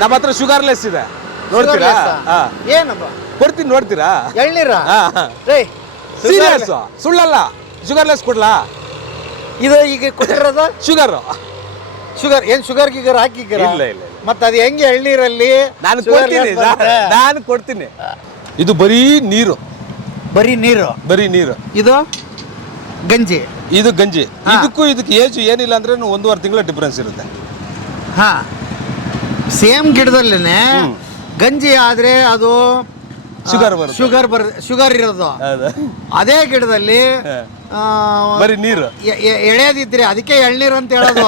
ನಮ್ಮ ಹತ್ರ ಶುಗರ್ಲೆಸ್ ಇದೆ, ನೋಡ್ತೀರಾ? ಏನಪ್ಪ ಕೊಡ್ತೀನಿ, ನೋಡ್ತೀರಾ? ಎಳ್ನೀರ ಸೀರಿಯಸ್, ಸುಳ್ಳಲ್ಲ. ಶುಗರ್ಲೆಸ್ ಕೊಡ್ಲಾ? ಇದು ಈಗ ಕೊಟ್ಟಿರೋದು ಶುಗರ್. ಶುಗರ್ ಏನ್ ಶುಗರ್ ಗಿಗರ್ ಹಾಕಿದ್ದೀರ? ಇಲ್ಲ ಇಲ್ಲ. ಮತ್ತೆ ಅದು ಹೆಂಗೆ ಎಳ್ನೀರಲ್ಲಿ? ನಾನು ಕೊಡ್ತೀನಿ. ಇದು ಬರೀ ನೀರು, ಬರೀ ನೀರು, ಬರೀ ನೀರು. ಇದು ಗಂಜಿ, ಇದು ಗಂಜಿ. ಇದಕ್ಕೂ ಇದಕ್ಕೆ ಏಜ್ ಏನಿಲ್ಲ ಅಂದ್ರೆ 1.5 ತಿಂಗಳ ಡಿಫ್ರೆನ್ಸ್ ಇರುತ್ತೆ. ಹಾ, ಸೇಮ್ ಗಿಡದಲ್ಲೇನೆ ಗಂಜಿ ಆದ್ರೆ ಅದು ಶುಗರ್ ಇರೋದು. ಅದೇ ಗಿಡದಲ್ಲಿ ಬರೀ ನೀರು ಎಳೆದಿದ್ರೆ ಅದಕ್ಕೆ ಎಳ್ನೀರು ಅಂತ ಹೇಳೋದು.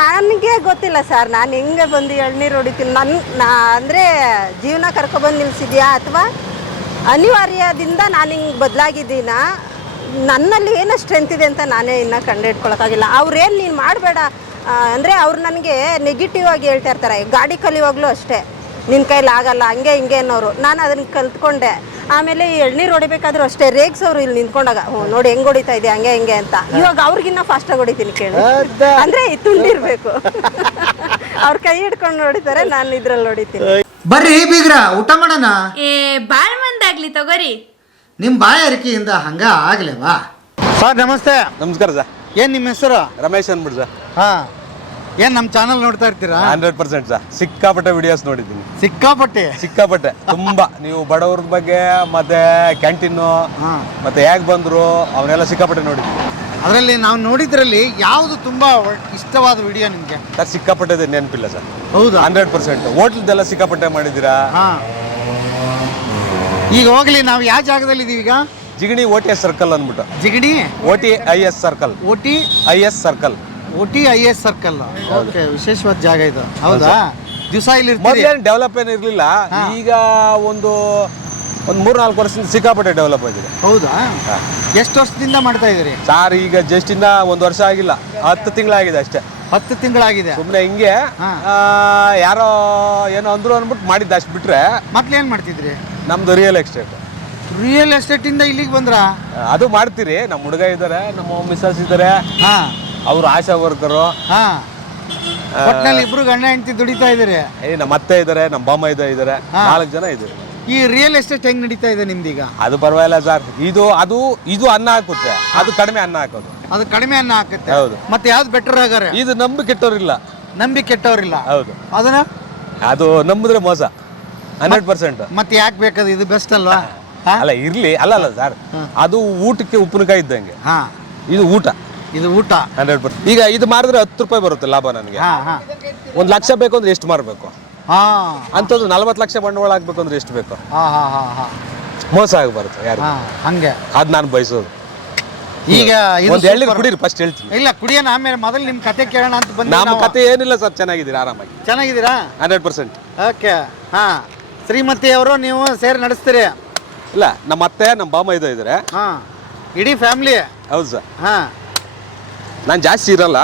ನನಗೆ ಗೊತ್ತಿಲ್ಲ ಸರ್, ನಾನು ಹೆಂಗೆ ಬಂದು ಎಳ್ನೀರು ಹೊಡಿತೀನಿ. ಅಂದರೆ ಜೀವನ ಕರ್ಕೊಬಂದು ನಿಲ್ಸಿದ್ಯಾ ಅಥವಾ ಅನಿವಾರ್ಯದಿಂದ ನಾನು ಹಿಂಗೆ ಬದಲಾಗಿದ್ದೀನ? ನನ್ನಲ್ಲಿ ಏನೋ ಸ್ಟ್ರೆಂತ್ ಇದೆ ಅಂತ ನಾನೇ ಇನ್ನೂ ಕಂಡುಹಿಡ್ಕೊಳಕ್ಕಾಗಿಲ್ಲ. ಅವ್ರೇನು ನೀನು ಮಾಡಬೇಡ ಅಂದರೆ ಅವ್ರು ನನಗೆ ನೆಗೆಟಿವ್ ಆಗಿ ಹೇಳ್ತಾ ಇರ್ತಾರೆ. ಗಾಡಿ ಕಲಿಯುವಾಗಲೂ ಅಷ್ಟೇ, ನಿನ್ನ ಕೈಲಿ ಆಗಲ್ಲ ಹಂಗೆ ಹಿಂಗೆ ಅನ್ನೋರು. ನಾನು ಅದನ್ನು ಕಲ್ತ್ಕೊಂಡೆ. ಆಮೇಲೆ ಈ ಎಳ್ನೀರು ಹೊಡಿಬೇಕಾದ್ರೂ ಅಷ್ಟೇ ರೇಗ್ಸೋರು ಇಲ್ಲಿ ನಿಂತ್ಕೊಂಡಾಗ, ನೋಡಿ ಹೆಂಗೆ ಹೊಡಿತಾ ಇದೆಯಾ ಹಂಗೆ ಹಿಂಗೆ ಅಂತ. ಇವಾಗ ಅವ್ರಿಗಿನ್ನ ಫಾಸ್ಟಾಗಿ ಹೊಡಿತೀನಿ ಕೇಳಿ. ಅಂದರೆ ತುಂಡಿರ್ಬೇಕು. ಅವ್ರ ಕೈ ಹಿಡ್ಕೊಂಡು ಹೊಡಿತಾರೆ, ನಾನು ಇದ್ರಲ್ಲಿ ಹೊಡಿತೀನಿ. ಬರ್ರಿ ಬೀಗ್ರ, ಊಟ ಮಾಡೋಣ. ಬಾಳ್ ಮಂದಾಗ್ಲಿ ತಗೋರಿ. ನಿಮ್ಮ ಬಾಯಾರಿಕೆಯಿಂದ ಹಂಗ ಆಗ್ಲೇವಾ? ಸರ್ ನಮಸ್ತೆ. ನಮಸ್ಕಾರ ಸರ್. ಏನ್ ನಿಮ್ಮ ಹೆಸರು? ರಮೇಶ್ ಅನ್ಬಿಟ್ಟು ಸರ್. ಹಾ, ಏನ್ ನಮ್ಮ ಚಾನಲ್ ನೋಡ್ತಾ ಇರ್ತೀರಾ? 100% ಸರ್. ಸಿಕ್ಕಾಪಟ್ಟೆ ವಿಡಿಯೋಸ್ ನೋಡಿದ್ದೀನಿ. ಸಿಕ್ಕಾಪಟ್ಟೆ ತುಂಬಾ. ನೀವು ಬಡವ್ರ ಬಗ್ಗೆ ಮತ್ತೆ ಕ್ಯಾಂಟೀನು ಮತ್ತೆ ಹೇಗೆ ಬಂದ್ರು ಅವನ್ನೆಲ್ಲ ಸಿಕ್ಕಾಪಟ್ಟೆ ನೋಡಿದ್ದೀನಿ. ಅದರಲ್ಲಿ ನಾವು ನೋಡಿದ್ರಲ್ಲಿ ಯಾವುದು ತುಂಬಾ ಇಷ್ಟವಾದ ವಿಡಿಯೋ ನಿಮ್ಗೆ? ಸರ್ ಸಿಕ್ಕಾಪಟ್ಟೆ ನೆನಪಿಲ್ಲ ಸರ್. ಹೌದಾ? 100%. ಹೋಟ್ಲದೆಲ್ಲ ಸಿಕ್ಕಾಪಟ್ಟೆ ಮಾಡಿದ್ದೀರಾ? ಈಗ ಹೋಗ್ಲಿ, ನಾವು ಯಾವ ಜಾಗದಲ್ಲಿ ಇದೀವಿ ಈಗ? ಜಿಗಣಿ OTS ಸರ್ಕಲ್ ಅಂದ್ಬಿಟ್ಟು. Jigani OTIS circle. OTIS circle. Okay, ವಿಶೇಷವಾದ ಜಾಗ ಇದು. ಹೌದಾ? ದಿವಸ ಇಲ್ಲಿ ಮೊದಲೇನು ಡೆವಲಪ್ ಏನು ಇರಲಿಲ್ಲ. ಈಗ ಒಂದು 3-4 ವರ್ಷದಿಂದ ಸಿಕ್ಕಾಪಟ್ಟೆ ಡೆವಲಪ್ ಆಗಿದೆ. ಹೌದಾ? ಎಷ್ಟು ವರ್ಷದಿಂದ ಮಾಡ್ತಾ ಇದ್ದೀರಿ ಸರ್? ಈಗ ಜಸ್ಟ್ ಇಂದ 1 ವರ್ಷ ಆಗಿಲ್ಲ, 10 ತಿಂಗಳಾಗಿದೆ ಅಷ್ಟೇ. 10 ತಿಂಗಳಾಗಿದೆ. ಸುಮ್ಮನೆ ಹಿಂಗೆ ಯಾರೋ ಏನೋ ಅಂದ್ರು ಅಂದ್ಬಿಟ್ಟು ಮಾಡಿದ್ದ, ಅಷ್ಟು ಬಿಟ್ರೆ. ಮೊದ್ಲೇನ್ ಮಾಡ್ತಿದ್ರಿ? ನಮ್ದು ರಿಯಲ್ ಎಸ್ಟೇಟ್. ರಿಯಲ್ ಎಸ್ಟೇಟ್ ಇಂದ ಇಲ್ಲಿಗೆ ಬಂದ್ರ? ಅದು ಮಾಡ್ತೀರಿ. ನಮ್ಮ ಹುಡುಗ ಇದ್ದಾರೆ, ನಮ್ಮ ಮಿಸಸ್ ಇದ್ದಾರೆ, ಅವ್ರು ಆಶಾ ವರ್ಕರು. ಒಟ್ನಲ್ಲಿ ಇಬ್ರು ಗಂಡ ಹೆಂಡತಿ ದುಡಿತಾ ಇದಾರೆ. ನಮ್ಮ ಅತ್ತೆ ಇದ್ದಾರೆ, ನಮ್ಮ ಬಾಮ್ಮ ಇದ್ದಾರೆ, 4 ಜನ ಇದ್ದಾರೆ. ಈ ರಿಯಲ್ ಎಸ್ಟೇಟ್ ಹೆಂಗ್ ನಡೀತಾ ಇದೆ ನಿಮ್ದೀಗ? ಅದು ಪರವಾಗಿಲ್ಲ ಸರ್. ಇದು ಅನ್ನ ಹಾಕುತ್ತೆ, ಅದು ಕಡಿಮೆ ಅನ್ನ ಹಾಕೋದು. ಅದು ಕಡಿಮೆ ಅನ್ನ ಹಾಕುತ್ತೆ. ಹೌದು. ಮತ್ತೆ ಯಾವ್ದು ಬೆಟರ್ ಆಗಾರೆ? ಇದು ನಂಬಿ ಕೆಟ್ಟವ್ರಿಲ್ಲ. ಹೌದು. ಅದು ನಂಬಿದ್ರೆ ಮೋಸ 100%. ಮತ್ತೆ ಯಾಕೆ ಬೇಕದು? ಇದು ಬೆಸ್ಟ್ ಅಲ್ವಾ? ಅಲ್ಲ ಇರ್ಲಿ. ಅಲ್ಲ ಸರ್, ಅದು ಊಟಕ್ಕೆ ಉಪ್ಪಿನಕಾಯಿ ಇದ್ದಂಗೆ. ಇದು ಊಟ. 100%. ಈಗ ಇದು ಮಾರಿದ್ರೆ 10 ರೂಪಾಯಿ ಬರುತ್ತೆ ಲಾಭ ನನಗೆ. 1 ಲಕ್ಷ ಬೇಕು ಅಂದ್ರೆ ಎಷ್ಟು ಮಾರಬೇಕು? ಅಂತದ್ದು 40 ಲಕ್ಷ ಬಂಡವಾಳ ಹಾಕ್ಬೇಕು ಅಂದ್ರೆ ಎಷ್ಟು ಬೇಕು? ಮೋಸ ಆಗಬಾರ್ದು ಯಾರು. ಹಂಗೆ ಅದ್ ನಾನು ಬಯಸೋದು. ಈಗ ಎಳ್ನೀರು ಕುಡೀರಿ ಫಸ್ಟ್ ಹೇಳ್ತೀನಿ. ಇಲ್ಲ, ಕುಡಿಯೋಣ, ಆಮೇಲೆ ಮೊದಲು ನಿಮ್ ಕತೆ ಕೇಳೋಣ ಅಂತ ಬಂದ. ನಮ್ಮ ಕತೆ ಏನಿಲ್ಲ ಸರ್, ಚೆನ್ನಾಗಿದ್ದೀರಾ? ಆರಾಮಾಗಿ ಚೆನ್ನಾಗಿದ್ದೀರಾ? 100%. ಓಕೆ. ಶ್ರೀಮತಿ ಅವರು ನೀವು ಸೇರಿ ನಡೆಸ್ತೀರಿ? ಇಲ್ಲ, ನಮ್ಮ ಅತ್ತೆ ನಮ್ಮ ಬಾಮ್ಮ ಇದ್ದಾರೆ. ಇಡೀ ಫ್ಯಾಮಿಲಿ? ಹೌದು ಸರ್. ನಾನು ಜಾಸ್ತಿ ಇರಲ್ಲ,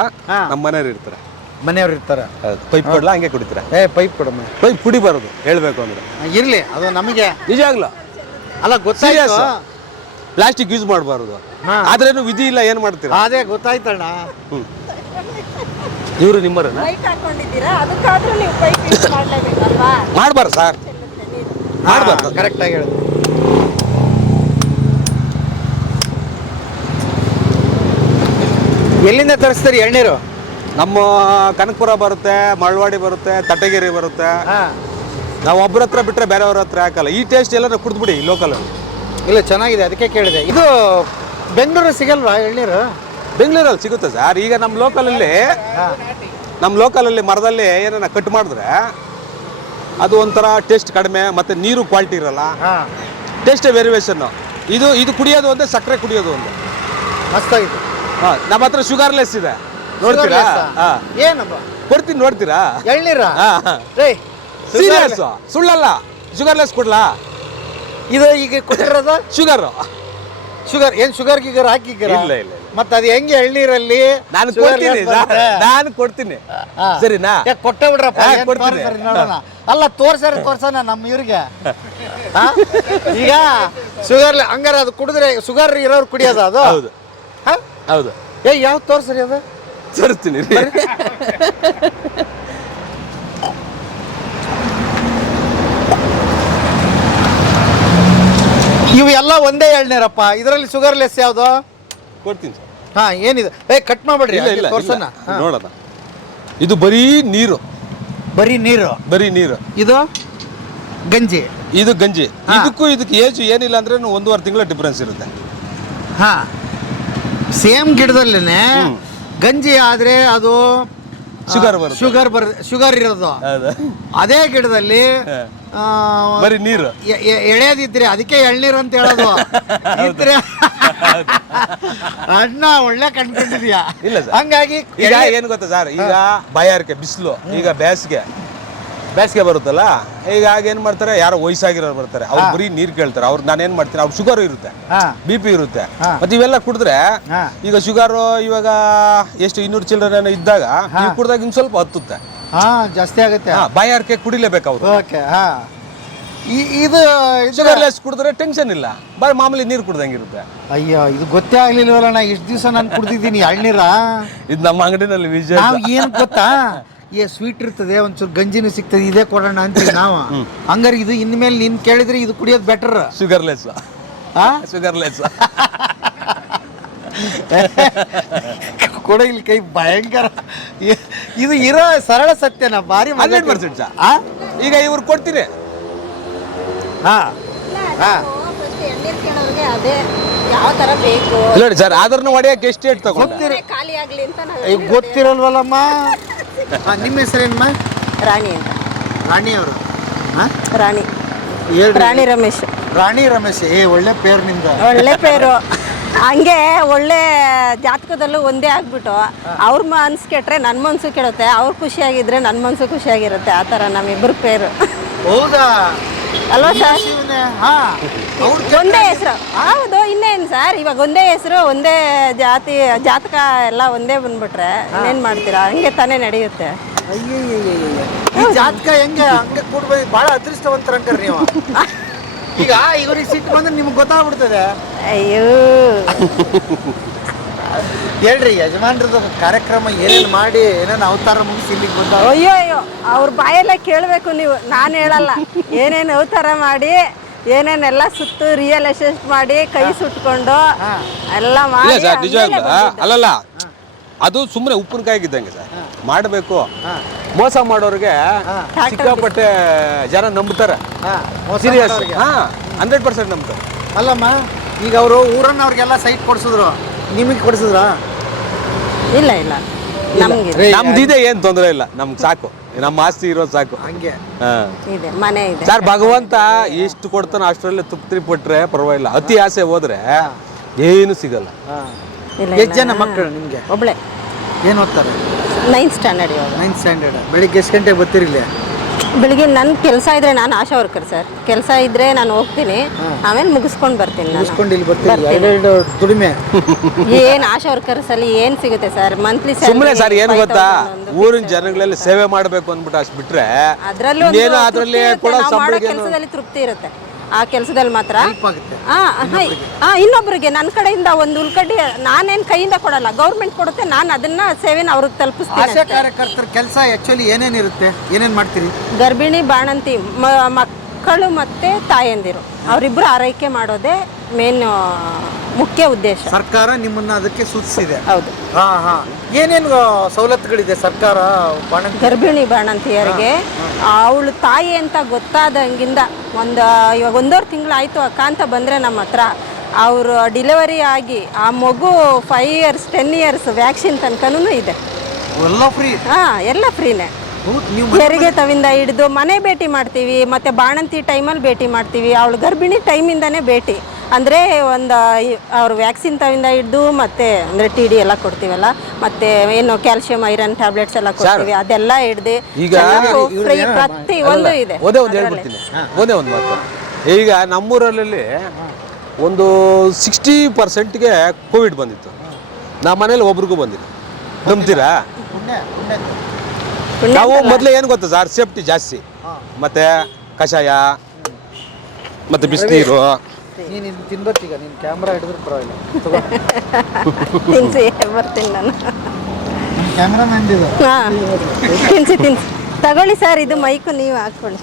ನಮ್ಮ ಮನೆಯವ್ರು ಇರ್ತಾರೆ. ಮನೆಯವ್ರು ಇರ್ತಾರೆ. ಪೈಪ್ ಕೊಡ್ಲಾ? ಹಂಗೆ ಕುಡಿತೀರಾ? ಪೈಪ್ ಕೊಡಮ್ಮ. ಪೈಪ್ ಕುಡಿಬಾರದು ಹೇಳ್ಬೇಕು ಅಂದ್ರೆ. ಇರ್ಲಿ, ಅದು ನಮಗೆ ನಿಜಾಗ್ಲ. ಅಲ್ಲ, ಗೊತ್ತಾಯ್ತು. ಪ್ಲಾಸ್ಟಿಕ್ ಯೂಸ್ ಮಾಡಬಾರದು, ಆದ್ರೇನು ವಿಧಿ ಇಲ್ಲ, ಏನ್ ಮಾಡ್ತೀರಾ? ಅದೇ ಗೊತ್ತಾಯ್ತಣ್ಣ. ಇವರು ನಿಮ್ಮರನ್ನ ಮಾಡ್ಬಾರ್ದು ಸರ್, ಮಾಡ್ಬಾರ್ದು. ಕರೆಕ್ಟ್ ಆಗಿ ಹೇಳುದು. ಎಲ್ಲಿಂದ ತರಿಸ್ತೀರಿ ಎಳ್ನೀರು? ನಮ್ಮ ಕನಕಪುರ ಬರುತ್ತೆ, ಮಳವಾಡಿ ಬರುತ್ತೆ, ತಟಗೇರಿ ಬರುತ್ತೆ. ನಾವು ಒಬ್ಬರ ಹತ್ರ ಬಿಟ್ರೆ ಬೇರೆಯವ್ರ ಹತ್ರ ಹಾಕಲ್ಲ. ಈ ಟೇಸ್ಟ್ ಎಲ್ಲ ಕುಡಿದ್ಬಿಡಿ ಲೋಕಲ್. ಇಲ್ಲ, ಚೆನ್ನಾಗಿದೆ, ಅದಕ್ಕೆ ಕೇಳಿದೆ. ಇದು ಬೆಂಗಳೂರು ಸಿಗಲ್ವಾ ಎಳ್ನೀರು? ಬೆಂಗಳೂರಲ್ಲಿ ಸಿಗುತ್ತೆ ಸರ್. ಈಗ ನಮ್ಮ ಲೋಕಲಲ್ಲಿ ಮರದಲ್ಲಿ ಏನನ್ನ ಕಟ್ ಮಾಡಿದ್ರೆ ಅದು ಒಂಥರ ಟೇಸ್ಟ್ ಕಡಿಮೆ, ಮತ್ತೆ ನೀರು ಕ್ವಾಲಿಟಿ ಇರಲ್ಲ, ಟೇಸ್ಟೇ ವೇರಿಯೇಷನ್. ಇದು ಕುಡಿಯೋದು ಒಂದೇ, ಸಕ್ಕರೆ ಕುಡಿಯೋದು ಒಂದೇ. ಮಸ್ತಾಗಿದೆ. ನಮ್ಮ ಹತ್ರ ಶುಗರ್ಲೆಸ್ ಇದೆ, ನೋಡ್ತೀರಾ? ಏನಪ್ಪ ಕೊಡ್ತೀನಿ, ನೋಡ್ತೀರಾ? ಎಳ್ನೀರ? ಸೀರಿಯಸ್, ಸುಳ್ಳಲ್ಲ. ಶುಗರ್ಲೆಸ್ ಕೊಡ್ಲಾ? ಇದು ಈಗ ಕೊಟ್ಟಿರೋದು ಶುಗರ್ ಏನ್ ಶುಗರ್ ಗಿಗರ್ ಹಾಕಿದ್ದೀರ? ಇಲ್ಲ. ಮತ್ತೆ ಅದು ಹೆಂಗೆ ಎಳ್ನೀರಲ್ಲಿ? ನಾನು ಕೊಡ್ತೀನಿ, ಸರಿನಾ? ಕೊಟ್ಟೆ ಬಿಡ್ರಪ್ಪ. ನೋಡೋಣ. ಅಲ್ಲ, ತೋರ್ಸೋಣ ನಮ್ಮ ಇವ್ರಿಗೆ. ಈಗ ಶುಗರ್ ಹಂಗಾರ ಅದು ಕುಡಿದ್ರೆ ಶುಗರ್ ಇರೋರು ಕುಡಿಯೋದು ಅದು? ಹೌದು. ಯಾವ್ದು ತೋರ್ಸ್ರಿ? ಅದು ತೋರಿಸ್ತೀನಿ. ಒಂದೇ ಎಳ್ನೀರಪ್ಪ. ಇದರಲ್ಲಿ ಶುಗರ್ಲೆಸ್ ಯಾವುದು? ಕೊಡ್ತೀನಿ ಸರ್. ಹಾ, ಏನಿದೆ? ಕಟ್ ಮಾಡ್ಬೇಡ್ರಿ, ಇಲ್ಲ ತೋರ್ಸೋಣ. ನೋಡೋಣ. ಇದು ಬರೀ ನೀರು, ಬರೀ ನೀರು. ಇದು ಗಂಜಿ. ಇದು ಗಂಜಿ. ಇದಕ್ಕೂ ಇದಕ್ಕೆ ಏಜ್ ಏನಿಲ್ಲ ಅಂದ್ರೆ 1.5 ತಿಂಗಳ ಡಿಫ್ರೆನ್ಸ್ ಇರುತ್ತೆ. ಹಾ, ಸೇಮ್ ಗಿಡದಲ್ಲೇನೆ ಗಂಜಿ ಆದ್ರೆ ಅದು ಶುಗರ್ ಇರೋದು. ಅದೇ ಗಿಡದಲ್ಲಿ ಬರೀ ನೀರು ಎಳೆದಿದ್ರೆ ಅದಕ್ಕೆ ಎಳ್ನೀರು ಅಂತ ಹೇಳೋದು. ಇದ್ರೆ ಅಣ್ಣ ಒಳ್ಳೆ ಕಂಡ್ಕೊಂಡಿದ್ಯಾ? ಇಲ್ಲ ಸರ್. ಹಂಗಾಗಿ ಈಗ ಏನ್ ಗೊತ್ತಾ ಸರ್, ಈಗ ಬಾಯಾರಿಕೆ, ಬಿಸಿಲು, ಈಗ ಬೇಸಿಗೆ ಬರುತ್ತಲ್ಲ, ಈಗ ಏನ್ ಮಾಡ್ತಾರೆ, ಯಾರೋ ವಯಸ್ಸಾಗಿರೋರು ಬರ್ತಾರೆ, ಅವ್ರು ಬರೀ ನೀರ್ ಕೇಳ್ತಾರೆ. ಅವ್ರು ನಾನು ಏನ್ ಮಾಡ್ತೀನಿ, ಅವ್ರು ಶುಗರ್ ಇರುತ್ತೆ, BP ಇರುತ್ತೆ, ಮತ್ತೆ ಇವೆಲ್ಲ ಕುಡಿದ್ರೆ ಈಗ ಶುಗರ್ ಇವಾಗ ಎಷ್ಟು 200 ಚಿಲ್ಲರೆ ಇದ್ದಾಗ ನೀವು ಕುಡ್ದಾಗ ಇನ್ ಸ್ವಲ್ಪ ಹತ್ತುತ್ತೆ, ಜಾಸ್ತಿ ಆಗುತ್ತೆ. ಬಾಯಾರಿಕೆ ಕುಡಿಲೇಬೇಕು ಅವ್ರು. ಇದು ಶುಗರ್ಲೆಸ್ ಕುಡಿದ್ರೆ ಟೆನ್ಷನ್ ಇಲ್ಲ, ಬಾರಿ ಮಾಮೂಲಿ ನೀರು ಕುಡ್ದಂಗಿರುತ್ತೆ. ಅಯ್ಯೋ, ಇದು ಗೊತ್ತೇ ಆಗ್ಲಿಲ್ವಲ್ಲ. ನಾ ಇಷ್ಟು ದಿವಸ ನಾನು ಕುಡ್ದಿದ್ದೀನಿ ಎಳ್ನೀರ. ಇದು ನಮ್ಮ ಅಂಗಡಿನಲ್ಲಿ ವಿಜಯ. ನಾವು ಏನ್ ಗೊತ್ತಾ, ಸ್ವೀಟ್ ಇರ್ತದೆ, ಒಂಚೂರು ಗಂಜಿನೂ ಸಿಗ್ತದೆ, ಇದೇ ಕೊಡೋಣ ಅಂತೀವಿ ನಾವು. ಹಂಗಾರೆ ಇದು ಇನ್ಮೇಲೆ ನೀನ್ ಕೇಳಿದ್ರೆ ಇದು ಕುಡಿಯೋದು ಬೆಟರ್. ಶುಗರ್ಲೆಸ್. ಕೊಡ ಇಲ್ಲಿ ಕೈ ಭಯಂಕರ. ಇದು ಇರೋ ಸರಳ ಸತ್ಯನ ಭಾರಿ 100%. ಈಗ ಇವ್ರು ಕೊಡ್ತೀನಿ. ಅದೇ ಯಾವ ತರ ಬೇಕು ನೋಡಿ ಸರ್, ಆದ್ರೂ ಹೊಡೆಯಕ್ಕೆ ಎಷ್ಟು ರೇಟ್ ತಗೊಂಡು ಖಾಲಿ ಆಗ್ಲಿ ಅಂತ ಗೊತ್ತಿರಲ್ವಲ್ಲಮ್ಮ. ನಿಮ್ಮ ಹೆಸರೇನಮ್ಮ? ರಾಣಿ ಅಂತ. ರಾಣಿ ಅವರು? ರಾಣಿ ರಮೇಶ್. ರಾಣಿ ರಮೇಶ್, ಒಳ್ಳೆ ಪೇರು ನಿಮ್ದು. ಒಳ್ಳೆ ಪೇರು. ಹಂಗೆ ಒಳ್ಳೆ ಜಾತಕದಲ್ಲೂ ಒಂದೇ ಆಗ್ಬಿಟ್ಟು ಅವ್ರ ಮನ್ಸು ಕೆಟ್ರೆ ನನ್ನ ಮನ್ಸು ಕೆಡುತ್ತೆ, ಅವ್ರು ಖುಷಿಯಾಗಿದ್ರೆ ನನ್ನ ಮನ್ಸು ಖುಷಿಯಾಗಿರುತ್ತೆ. ಆ ಥರ ನಮ್ಮಿಬ್ಬರು ಪೇರು. ಹೌದಾ? ಅಲ್ವಾ ಸರ್? ಒಂದೇ ಹೆಸರು. ಹೌದು, ಇನ್ನೇನು ಸರ್, ಇವಾಗ ಒಂದೇ ಹೆಸರು, ಒಂದೇ ಜಾತಕ ಎಲ್ಲ ಒಂದೇ ಬಂದ್ಬಿಟ್ರೆ ಇನ್ನೇನು ಮಾಡ್ತೀರಾ? ಹಂಗೆ ತಾನೇ ನಡೆಯುತ್ತೆ. ಜಾತಕ ಹೆಂಗೆ ಹಂಗೆ ಕೂಡ್ಬೇಕು, ಭಾಳ ಅದೃಷ್ಟವಂತರ ಅಂತಾರೆ ನೀವು. ಈಗ ಇವ್ರಿಗೆ ಸಿಟ್ಟು ಬಂದ್ರೆ ನಿಮ್ಗೆ ಗೊತ್ತಾಗ್ಬಿಡ್ತದೆ. ಅಯ್ಯೋ, ಹೇಳ್ರಿ, ಯಜಮಾನ್ರದ್ದು ಕಾರ್ಯಕ್ರಮ ಏನೇನು ಮಾಡಿ ಏನೇನು ಅವತಾರ ಮುಗಿಸಿ ಇಲ್ಲಿಗೆ ಬಂದ? ಅಯ್ಯೋ, ಅವ್ರ ಬಾಯಲ್ಲೇ ಕೇಳಬೇಕು ನೀವು, ನಾನು ಹೇಳಲ್ಲ. ಏನೇನು ಅವತಾರ ಮಾಡಿ, ಏನೇನೆಲ್ಲ ಸುತ್ತು ರಿಯಲ್ ಎಸ್ಟೇಟ್ ಮಾಡಿ, ಕೈ ಸುಟ್ಕೊಂಡು ಎಲ್ಲ ಮಾಡಿ. ಅಲ್ಲಲ್ಲ, ಅದು ಸುಮ್ಮನೆ ಉಪ್ಪಿನಕಾಯಿಗಿದ್ದಂಗೆ ಸರ್. ಮಾಡಬೇಕು, ಮೋಸ ಮಾಡೋರಿಗೆ ಸಿಕ್ಕಾಪಟ್ಟೆ ಜನ ನಂಬ್ತಾರೆ. ಸೀರಿಯಸ್. 100% ನಂಬ್ತಾರೆ. ಅಲ್ಲಮ್ಮ, ಈಗ ಅವರು ಊರನ್ನ ಅವ್ರಿಗೆಲ್ಲ ಸೈಟ್ ಕೊಡ್ಸಿದ್ರು, ನಿಮಗೆ ಕೊಡ್ಸಿದ್ರ? ಇಲ್ಲ, ನಮ್ದಿದೆ, ಏನ್ ತೊಂದರೆ ಇಲ್ಲ, ನಮ್ಗೆ ಸಾಕು, ನಮ್ಮ ಆಸ್ತಿ ಇರೋದು ಸಾಕು. ಹಂಗೆ ಇದೆ, ಮನೆ ಇದೆ ಸರ್. ಭಗವಂತ ಎಷ್ಟು ಕೊಡ್ತಾನ ಅಷ್ಟರಲ್ಲೇ ತೃಪ್ತಿ ಪಟ್ರೆ ಪರವಾಗಿಲ್ಲ. ಅತಿ ಆಸೆ ಹೋದ್ರೆ ಏನು ಸಿಗಲ್ಲ. ಎಷ್ಟು ಜನ ಮಕ್ಕಳು ನಿಮ್ಗೆ? ಒಬ್ಳೆ. ಏನು ಓದ್ತಾರೆ? 9th standard. 9th standard. ಬೆಳಿಗ್ಗೆ ಎಷ್ಟು ಗಂಟೆಗೆ ಬರ್ತಿರಲಿ? ಬೆಳಿಗ್ಗೆ ನನ್ನ ಕೆಲಸ ಇದ್ರೆ, ನಾನು ಆಶಾ ವರ್ಕರ್ ಸರ್, ಕೆಲಸ ಇದ್ರೆ ನಾನು ಹೋಗ್ತೀನಿ, ಆಮೇಲೆ ಮುಗಿಸ್ಕೊಂಡು ಬರ್ತೀನಿ. ದುಡಿಮೆ ಏನ್ ಆಶಾ ವರ್ಕರ್ಸ್ ಅಲ್ಲಿ ಏನ್ ಸಿಗುತ್ತೆ ಸರ್? ಮಂತ್ಲಿ ಸುಮ್ಮನೆ ಸರ್, ಏನು ಗೊತ್ತಾ, ಊರಿನ ಜನಗಳಲ್ಲಿ ಸೇವೆ ಮಾಡಬೇಕು ಅಂದ್ಬಿಟ್ಟು ಅಷ್ಟು ಬಿಟ್ರೆ ಅದ್ರಲ್ಲೂ ಕೆಲಸದಲ್ಲಿ ತೃಪ್ತಿ ಇರುತ್ತೆ. ಆ ಕೆಲಸದಲ್ಲಿ ಮಾತ್ರ ಇನ್ನೊಬ್ರಿಗೆ ನನ್ನ ಕಡೆಯಿಂದ ಒಂದು ಉಳ್ಕಡ್ಡಿ ನಾನೇನು ಕೈಯಿಂದ ಕೊಡಲ್ಲ, ಗೌರ್ಮೆಂಟ್ ಕೊಡುತ್ತೆ, ನಾನು ಅದನ್ನ ಸೇವೆನ ಅವ್ರಿಗೆ ತಲುಪಿಸ್ತೀನಿ. ಆಶಾ ಕಾರ್ಯಕರ್ತರ ಕೆಲಸ ಆಕ್ಚುಲಿ ಏನೇನಿರುತ್ತೆ, ಏನೇನು ಮಾಡ್ತೀರಿ? ಗರ್ಭಿಣಿ, ಬಾಣಂತಿ, ಮಕ್ಕಳು ಮತ್ತೆ ತಾಯಂದಿರು ಅವರಿಬ್ರು ಆರೈಕೆ ಮಾಡೋದೇ ಮೇನ್ ಮುಖ್ಯ ಉದ್ದೇಶ. ಸರ್ಕಾರ ನಿಮ್ಮನ್ನ ಅದಕ್ಕೆ ಸೂಚಿಸಿದೆ. ಹೌದು. ಏನೇನು ಸವಲತ್ತುಗಳಿದೆ ಸರ್ಕಾರ? ಗರ್ಭಿಣಿ ಬಾಣಂತಿಯರಿಗೆ ಅವಳು ತಾಯಿ ಅಂತ ಗೊತ್ತಾದಂಗಿಂದ ಇವಾಗ 1.5 ತಿಂಗಳು ಆಯಿತು ಅಕ್ಕ ಅಂತ ಬಂದರೆ ನಮ್ಮ ಹತ್ರ, ಅವರು ಡಿಲಿವರಿ ಆಗಿ ಆ ಮಗು 5 years 10 years ವ್ಯಾಕ್ಸಿನ್ ತನಕನೂ ಇದೆ. ಎಲ್ಲ ಫ್ರೀ? ಎಲ್ಲ ಫ್ರೀನೇ. ಹೆರಿಗೆ ತವಿಂದ ಹಿಡಿದು ಮನೆ ಭೇಟಿ ಮಾಡ್ತೀವಿ, ಮತ್ತು ಬಾಣಂತಿ ಟೈಮಲ್ಲಿ ಭೇಟಿ ಮಾಡ್ತೀವಿ, ಅವಳು ಗರ್ಭಿಣಿ ಟೈಮಿಂದನೇ ಭೇಟಿ. ಅಂದರೆ ಅವ್ರ ವ್ಯಾಕ್ಸಿನ್ ತವಿಂದ ಹಿಡಿದು ಮತ್ತೆ ಅಂದರೆ TD ಎಲ್ಲ ಕೊಡ್ತೀವಲ್ಲ, ಮತ್ತು ಏನು ಕ್ಯಾಲ್ಸಿಯಂ ಐರನ್ ಟ್ಯಾಬ್ಲೆಟ್ಸ್ ಎಲ್ಲ ಕೊಡ್ತೀವಿ, ಅದೆಲ್ಲ ಹಿಡ್ದು ಫ್ರೀ ಪ್ರತಿ ಒಂದು ಇದೆ. ಒಂದೇ ಒಂದು ಮಾತು, ಈಗ ನಮ್ಮೂರಲ್ಲಿ ಒಂದು 60%ಗೆ ಕೋವಿಡ್ ಬಂದಿತ್ತು. ನಮ್ಮ ಮನೇಲಿ ಒಬ್ರಿಗೂ ಬಂದಿಲ್ಲ. ನಂಬ್ತೀರಾ? ನಾವು ಮೊದಲೇ ಏನು ಗೊತ್ತಾ ಸರ್, ಸೇಫ್ಟಿ ಜಾಸ್ತಿ, ಮತ್ತೆ ಕಷಾಯ, ಮತ್ತೆ ಬಿಸಿನೀರು. ನೀನು ತಿನ್ಬೇಕೀಗ, ನೀನು ಕ್ಯಾಮ್ರಾ ಹಿಡಿದ್ರೆ ಪರವಾಗಿಲ್ಲ, ತಿನ್ಸಿ ಬರ್ತೀನಿ ನಾನು. ಕ್ಯಾಮ್ರಾ ನಂದಿದ್ದು. ತಿನ್ಸಿ ತಗೊಳ್ಳಿ ಸರ್, ಇದು ಮೈಕು ನೀವು ಹಾಕ್ಕೊಳ್ಳಿ.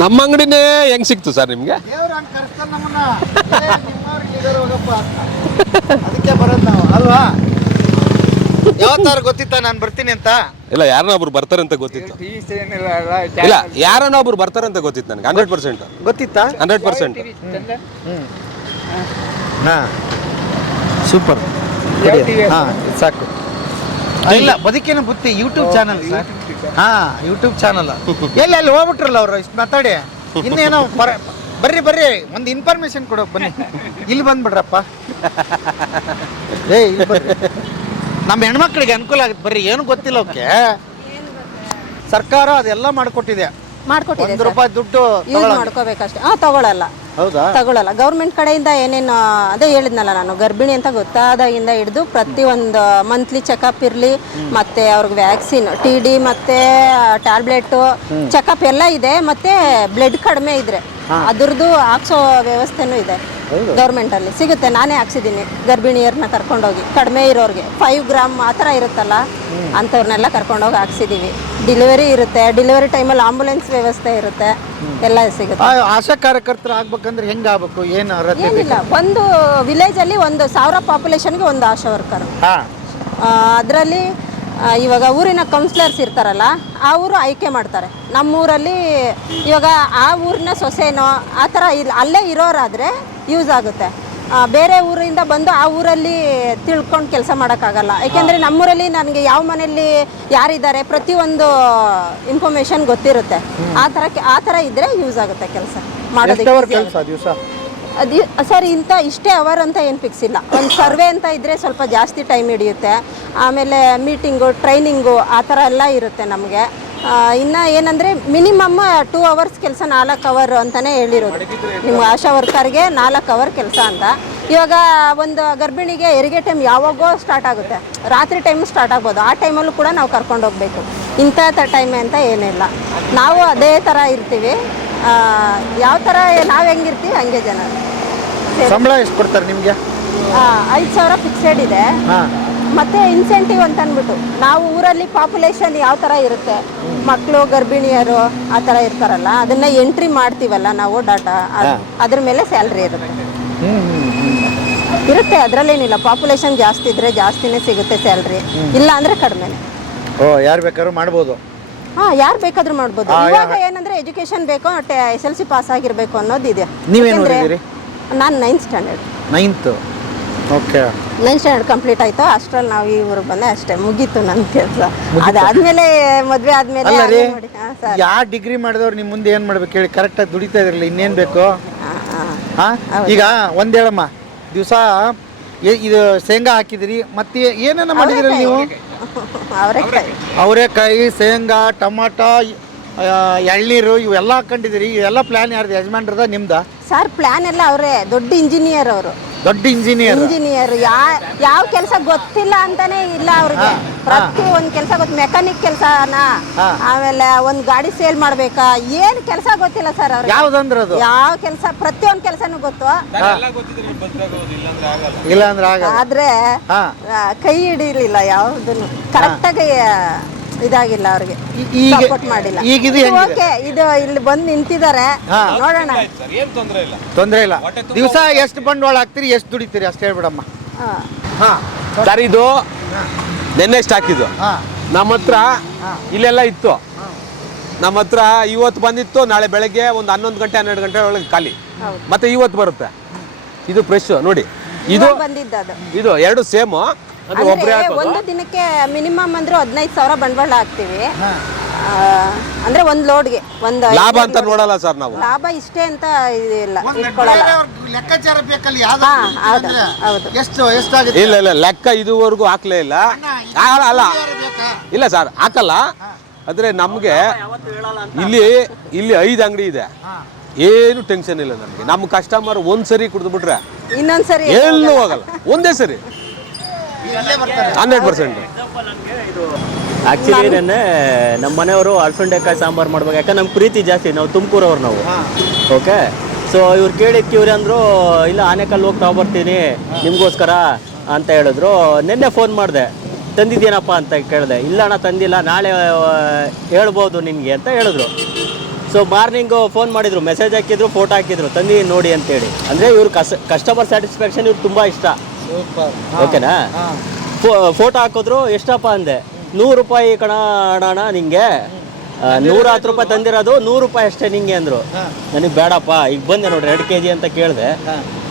ನಮ್ಮ ಅಂಗಡಿನೇ ಹೆಂಗ್ ಸಿಕ್ತು ಸರ್ ನಿಮ್ಗೆ? ದೇವ್ರು ಹಂಗೆ ಕರೆಸ್ತಾನೆ ನಮ್ಮನ್ನ. ನಿಮ್ಮವ್ರಿಗೆ ಇದಾರೆ ಹೋಗಪ್ಪ ಅದಕ್ಕೆ ಬರೋದು ನಾವು ಅಲ್ವಾ? ಯಾವತ್ತಾರು ಗೊತ್ತಿತ್ತಾ ನಾನು ಬರ್ತೀನಿ ಅಂತ? ಇಲ್ಲ, ಯಾರನ್ನ ಒಬ್ರು ಬರ್ತಾರೆ ಅಂತ ಗೊತ್ತಿತ್ತು. ಇಲ್ಲ, ಯಾರನ್ನ ಒಬ್ರು ಬರ್ತಾರೆ ಅಂತ ಗೊತ್ತಿತ್ತು ನನಗೆ. 100% ಗೊತ್ತಿತ್ತಾ? 100%. ಹಾಂ ಸೂಪರ್. ಹಾಂ ಸಾಕು. ಇಲ್ಲ ಬದುಕಿನ ಬುತ್ತಿ ಯೂಟ್ಯೂಬ್ ಚಾನಲ್ ಸರ್. ಹಾಂ ಯೂಟ್ಯೂಬ್ ಚಾನಲ್. ಎಲ್ಲಿ ಅಲ್ಲಿ ಹೋಗ್ಬಿಟ್ರಲ್ಲ ಅವರು ಇಷ್ಟು ಮಾತಾಡಿ. ಇನ್ನೇನೋ ಬರ್ರಿ ಒಂದು ಇನ್ಫಾರ್ಮೇಶನ್ ಕೊಡೋಕೆ ಬನ್ನಿ. ಇಲ್ಲಿ ಬಂದ್ಬಿಡ್ರಪ್ಪ. ಇಲ್ಲಿ ಬರ್ರಿ. ನಮ್ಮ ಹೆಣ್ಮಕ್ಳಿಗೆ ಅನುಕೂಲ ಆಗುತ್ತೆ ಬರ್ರಿ. ಏನು ಗೊತ್ತಿಲ್ಲ ಅವಕ್ಕೆ. ಸರ್ಕಾರ ಅದೆಲ್ಲ ಮಾಡಿಕೊಟ್ಟಿದೆ. ಮಾಡ್ಕೊಟ್ಟಿದೆ ಒಂದು ರೂಪಾಯಿ ದುಡ್ಡು ಯೂಸ್ ಮಾಡ್ಕೋಬೇಕಷ್ಟೇ. ತಗೊಳಲ್ಲ. ಹೌದಾ? ತಗೊಳಲ್ಲ. ಗೌರ್ಮೆಂಟ್ ಕಡೆಯಿಂದ ಏನೇನು ಅದೇ ಹೇಳಿದ್ನಲ್ಲ ನಾನು, ಗರ್ಭಿಣಿ ಅಂತ ಗೊತ್ತಾದಾಗಿಂದ ಹಿಡಿದು ಪ್ರತಿಯೊಂದು ಮಂತ್ಲಿ ಚೆಕಪ್ ಇರಲಿ, ಮತ್ತೆ ಅವ್ರಿಗೆ ವ್ಯಾಕ್ಸಿನ್ TD ಮತ್ತೆ ಟ್ಯಾಬ್ಲೆಟ್ ಚೆಕಪ್ ಎಲ್ಲ ಇದೆ. ಮತ್ತೆ ಬ್ಲಡ್ ಕಡಿಮೆ ಇದ್ರೆ ಅದ್ರದ್ದು ಹಾಕ್ಸೋ ವ್ಯವಸ್ಥೆನೂ ಇದೆ. ಗೌರ್ಮೆಂಟ್ ಅಲ್ಲಿ ಸಿಗುತ್ತೆ. ನಾನೇ ಹಾಕ್ಸಿದ್ದೀನಿ ಗರ್ಭಿಣಿಯರನ್ನ ಕರ್ಕೊಂಡೋಗಿ. ಕಡಿಮೆ ಇರೋರಿಗೆ 5 ಗ್ರಾಮ್ ಆ ಥರ ಇರುತ್ತಲ್ಲ, ಅಂಥವ್ರನ್ನೆಲ್ಲ ಕರ್ಕೊಂಡೋಗಿ ಹಾಕ್ಸಿದೀವಿ. ಡೆಲಿವರಿ ಇರುತ್ತೆ. ಡೆಲಿವರಿ ಟೈಮಲ್ಲಿ ಆಂಬುಲೆನ್ಸ್ ವ್ಯವಸ್ಥೆ ಇರುತ್ತೆ. ಎಲ್ಲ ಸಿಗುತ್ತೆ. ಆಶಾ ಕಾರ್ಯಕರ್ತರು ಆಗ್ಬೇಕಂದ್ರೆ ಹೆಂಗ್ ಆಗ್ಬೇಕು? ಏನು ಅರ್ಹತೆ? ಏನಿಲ್ಲ, ಒಂದು ವಿಲೇಜ್ ಅಲ್ಲಿ 1,000 ಪಾಪ್ಯುಲೇಷನ್ಗೆ ಒಂದು ಆಶಾ ವರ್ಕರ್. ಅದರಲ್ಲಿ ಇವಾಗ ಊರಿನ ಕೌನ್ಸಿಲರ್ಸ್ ಇರ್ತಾರಲ್ಲ, ಆ ಊರು ಆಯ್ಕೆ ಮಾಡ್ತಾರೆ. ನಮ್ಮೂರಲ್ಲಿ ಇವಾಗ ಆ ಊರಿನ ಸೊಸೆನೋ ಆ ಥರ ಅಲ್ಲೇ ಇರೋರಾದರೆ ಯೂಸ್ ಆಗುತ್ತೆ. ಬೇರೆ ಊರಿಂದ ಬಂದು ಆ ಊರಲ್ಲಿ ತಿಳ್ಕೊಂಡು ಕೆಲಸ ಮಾಡೋಕ್ಕಾಗಲ್ಲ. ಯಾಕೆಂದರೆ ನಮ್ಮೂರಲ್ಲಿ ನನಗೆ ಯಾವ ಮನೆಯಲ್ಲಿ ಯಾರಿದ್ದಾರೆ ಪ್ರತಿಯೊಂದು ಇನ್ಫಾರ್ಮೇಷನ್ ಗೊತ್ತಿರುತ್ತೆ. ಆ ಥರ ಇದ್ದರೆ ಯೂಸ್ ಆಗುತ್ತೆ ಕೆಲಸ ಮಾಡೋದಕ್ಕೆ. ಸರ್ ಇಷ್ಟೇ ಅವರ್ ಅಂತ ಏನು ಫಿಕ್ಸ್ ಇಲ್ಲ. ಒಂದು ಸರ್ವೆ ಅಂತ ಇದ್ದರೆ ಸ್ವಲ್ಪ ಜಾಸ್ತಿ ಟೈಮ್ ಹಿಡಿಯುತ್ತೆ. ಆಮೇಲೆ ಮೀಟಿಂಗು, ಟ್ರೈನಿಂಗು ಆ ಥರ ಎಲ್ಲ ಇರುತ್ತೆ ನಮಗೆ. ಇನ್ನು ಏನಂದರೆ ಮಿನಿಮಮ್ 2 ಅವರ್ಸ್ ಕೆಲಸ, 4 ಅವರ್ ಅಂತಲೇ ಹೇಳಿರೋದು ನಿಮ್ಮ ಆಶಾ ವರ್ಕರ್ಗೆ. 4 ಅವರ್ ಕೆಲಸ ಅಂತ. ಇವಾಗ ಒಂದು ಗರ್ಭಿಣಿಗೆ ಹೆರಿಗೆ ಟೈಮ್ ಯಾವಾಗೋ ಸ್ಟಾರ್ಟ್ ಆಗುತ್ತೆ. ರಾತ್ರಿ ಟೈಮ್ ಸ್ಟಾರ್ಟ್ ಆಗ್ಬೋದು. ಆ ಟೈಮಲ್ಲೂ ಕೂಡ ನಾವು ಕರ್ಕೊಂಡು ಹೋಗಬೇಕು. ಇಂಥ ಟೈಮೇ ಅಂತ ಏನಿಲ್ಲ. ನಾವು ಅದೇ ಥರ ಇರ್ತೀವಿ. ಯಾವ ಥರ ನಾವು ಹೆಂಗಿರ್ತೀವಿ ಹಂಗೆ ಜನ. ಸಂಬಳ ಎಷ್ಟು ಕೊಡ್ತಾರೆ ನಿಮಗೆ? 5,000 ಫಿಕ್ಸೆಡ್ ಇದೆ. ಮತ್ತೆ ಇನ್ಸೆಂಟಿವ್ ಅಂತ ಅಂದ್ಬಿಟ್ಟು ನಾವು ಊರಲ್ಲಿ ಪಾಪ್ಯುಲೇಷನ್ ಯಾವ ಥರ ಇರುತ್ತೆ, ಮಕ್ಕಳು ಗರ್ಭಿಣಿಯರು ಆ ಥರ ಇರ್ತಾರಲ್ಲ, ಅದನ್ನ ಎಂಟ್ರಿ ಮಾಡ್ತೀವಲ್ಲ ನಾವು ಡಾಟಾ, ಅದ್ರ ಮೇಲೆ ಸ್ಯಾಲ್ರಿ ಇರುತ್ತೆ. ಅದರಲ್ಲೇನಿಲ್ಲ. ಪಾಪ್ಯುಲೇಷನ್ ಜಾಸ್ತಿ ಇದ್ರೆ ಜಾಸ್ತಿನೇ ಸಿಗುತ್ತೆ ಸ್ಯಾಲ್ರಿ, ಇಲ್ಲ ಅಂದ್ರೆ ಕಡಿಮೆನೆ. ಯಾರು ಬೇಕಾದ್ರೂ ಮಾಡ್ಬೋದು. ಯಾರು ಬೇಕಾದ್ರೂ ಮಾಡ್ಬೋದು. ಇವಾಗ ಏನಂದ್ರೆ ಎಜುಕೇಶನ್ ಬೇಕು, SLC ಪಾಸ್ ಆಗಿರ್ಬೇಕು ಅನ್ನೋದಿದೆ. ನಾನು 9th standard. 9th okay. 9th standard complete ಆಯ್ತು. ಅಷ್ಟರಲ್ಲಿ ನಾವು ಈ ಊರಿಗೆ ಬಂದೆ ಅಷ್ಟೇ, ಮುಗೀತು ನನ್ನ ಕೆಲಸ. ಅದಾದ್ಮೇಲೆ ಮದುವೆ ಆದ್ಮೇಲೆ ಯಾವ ಡಿಗ್ರಿ ಮಾಡಿದವ್ರು ನಿಮ್ಮ ಮುಂದೆ ಏನು ಮಾಡ್ಬೇಕು ಹೇಳಿ? ಕರೆಕ್ಟಾಗಿ ದುಡಿತಾ ಇದ್ರಲ್ಲ, ಇನ್ನೇನು ಬೇಕು? ಈಗ ಒಂದು ಹೇಳಮ್ಮ, ದಿವಸ ಇದು ಶೇಂಗಾ ಹಾಕಿದಿರಿ, ಮತ್ತೆ ಏನೇನು ಮಾಡಿದಿರಲ್ಲ ನೀವು? ಅವರೆಕಾಯಿ, ಶೇಂಗಾ, ಟೊಮಾಟೊ, ಎಳ್ನೀರು ಇವೆಲ್ಲ ಹಾಕೊಂಡಿದ್ದೀರಿ. ಇವೆಲ್ಲ ಪ್ಲಾನ್ ಯಾರ್ದು? ಯಜಮಾನ್ರದ ನಿಮ್ದ? ಸರ್ ಪ್ಲಾನ್ ಎಲ್ಲ ಅವರೇ. ದೊಡ್ಡ ಇಂಜಿನಿಯರ್ ಅವರು. ದೊಡ್ಡ ಇಂಜಿನಿಯರ್. ಯಾವ ಕೆಲಸ ಗೊತ್ತಿಲ್ಲ ಅಂತಾನೆ ಇಲ್ಲ ಅವ್ರಿಗೆ. ಪ್ರತಿ ಒಂದು ಕೆಲಸ ಗೊತ್ತು. ಮೆಕ್ಯಾನಿಕ್ ಕೆಲಸನ, ಆಮೇಲೆ ಒಂದು ಗಾಡಿ ಸೇಲ್ ಮಾಡ್ಬೇಕಾ, ಏನು ಕೆಲಸ ಗೊತ್ತಿಲ್ಲ ಸರ್ ಅವ್ರಿಗೆ. ಯಾವ್ದಂದ್ರದು? ಯಾವ ಕೆಲಸ, ಪ್ರತಿಯೊಂದು ಕೆಲಸನೂ ಗೊತ್ತು. ಇಲ್ಲ ಅಂದ್ರೆ ಆದ್ರೆ ಕೈ ಹಿಡಿಲಿಲ್ಲ ಯಾವ್ದನ್ನು ಕರೆಕ್ಟಾಗಿ. ಇದಾಗಿಲ್ಲ ಅವ್ರಿಗೆ, ಸಪೋರ್ಟ್ ಮಾಡಿಲ್ಲ. ಓಕೆ, ಇದು ಇಲ್ಲಿ ಬಂದು ನಿಂತಿದ್ದಾರೆ, ನೋಡೋಣ. ತೊಂದ್ರೆ ಇಲ್ಲ. ದಿವಸ ಎಷ್ಟು ಬಂಡವಾಳ ಹಾಕ್ತಿರಿ, ಎಷ್ಟು ದುಡಿತೀರಿ ಅಷ್ಟು ಹೇಳ್ಬಿಡಮ್ಮ. ಸರ್ ಇದು ನೆನ್ನೆ ಸ್ಟಾಕ್ ಇದು ನಮ್ಮ ಹತ್ರ ಇಲ್ಲೆಲ್ಲ ಇತ್ತು. ನಮ್ಮ ಹತ್ರ ಇವತ್ತು ಬಂದಿತ್ತು, ನಾಳೆ ಬೆಳಗ್ಗೆ ಒಂದು 11 ಗಂಟೆ 12 ಗಂಟೆ ಒಳಗೆ ಖಾಲಿ. ಮತ್ತೆ ಇವತ್ತು ಬರುತ್ತೆ. ಇದು ಫ್ರೆಶ್ ನೋಡಿ. ಇದು ಇದು 2 ಸೇಮ್. ಒಂದು ದಿನಕ್ಕೆ ಮಿನಿಮಮ್ ಅಂದ್ರೆ 15,000 ಬಂಡವಾಳ ಹಾಕ್ತಿವಿ. ಅಂದ್ರೆ ಒಂದು ಲೋಡ್ಗೆ ಒಂದು ಲಾಭ ಅಂತ ನೋಡಲ್ಲ ಸರ್ ನಾವು. ಲಾಭ ಇಷ್ಟೇ ಅಂತ ಇಲ್ಲ, ಇಟ್ಕೊಳ್ಳಲ್ಲ. ಲೆಕ್ಕಾಚಾರ ಬೇಕಲ್ಲ. ಇಲ್ಲ ಲೆಕ್ಕ ಇದುವರೆಗೂ ಹಾಕ್ಲೇ ಇಲ್ಲ. ಅಲ್ಲ ಇಲ್ಲ ಸರ್, ಹಾಕಲ್ಲ. ಅಂದ್ರೆ ನಮ್ಗೆ ಇಲ್ಲಿ 5 ಅಂಗಡಿ ಇದೆ. ಏನು ಟೆನ್ಷನ್ ಇಲ್ಲ ನಮ್ಗೆ. ನಮ್ಮ ಕಸ್ಟಮರ್ ಒಂದ್ಸರಿ ಕುಡಿದ್ಬಿಟ್ರೆ ಇನ್ನೊಂದ್ಸರಿ ಎಲ್ಲೂ ಹೋಗಲ್ಲ. ಒಂದೇ ಸರಿ 100%. ಆ್ಯಕ್ಚುಲಿ ಏನೇ ನಮ್ಮ ಮನೆಯವರು ಅಳಸಂಡೆಕಾಯಿ ಸಾಂಬಾರು ಮಾಡ್ಬೇಕು. ಯಾಕಂದ್ರೆ ನಮ್ಗೆ ಪ್ರೀತಿ ಜಾಸ್ತಿ. ನಾವು ತುಮಕೂರವ್ರು ನಾವು. ಓಕೆ, ಸೊ ಇವ್ರು ಕೇಳಿದ್ದಕ್ಕೆ ಇವ್ರು ಅಂದರು, ಇಲ್ಲ ಆನೆಕಲ್ಲು ಹೋಗಿ ತಗೊಬರ್ತೀನಿ ನಿಮಗೋಸ್ಕರ ಅಂತ ಹೇಳಿದ್ರು. ನಿನ್ನೆ ಫೋನ್ ಮಾಡಿದೆ, ತಂದಿದ್ದೇನಪ್ಪ ಅಂತ ಕೇಳಿದೆ. ಇಲ್ಲ ಅಣ್ಣ ತಂದಿಲ್ಲ, ನಾಳೆ ಹೇಳ್ಬೋದು ನಿನಗೆ ಅಂತ ಹೇಳಿದ್ರು. ಸೊ ಮಾರ್ನಿಂಗು ಫೋನ್ ಮಾಡಿದ್ರು, ಮೆಸೇಜ್ ಹಾಕಿದ್ರು, ಫೋಟೋ ಹಾಕಿದ್ರು, ತಂದು ನೋಡಿ ಅಂತೇಳಿ. ಅಂದರೆ ಇವ್ರ ಕಸ್ಟಮರ್ ಸ್ಯಾಟಿಸ್ಫ್ಯಾಕ್ಷನ್ ಇವ್ರು ತುಂಬ ಇಷ್ಟ. ಓಕೆನಾ? ಫೋಟೋ ಹಾಕಿದ್ರು. ಎಷ್ಟಪ್ಪ ಅಂದೆ, 100 ರೂಪಾಯಿ ಕಣ ಅಣ್ಣ ನಿಂಗೆ, 110 ರೂಪಾಯಿ ತಂದಿರೋದು, 100 ರೂಪಾಯಿ ಅಷ್ಟೇ ನಿಂಗೆ ಅಂದರು. ನನಗೆ ಬೇಡಪ್ಪ, ಈಗ ಬಂದೆ ನೋಡ್ರಿ 2 kg ಅಂತ ಕೇಳಿದೆ,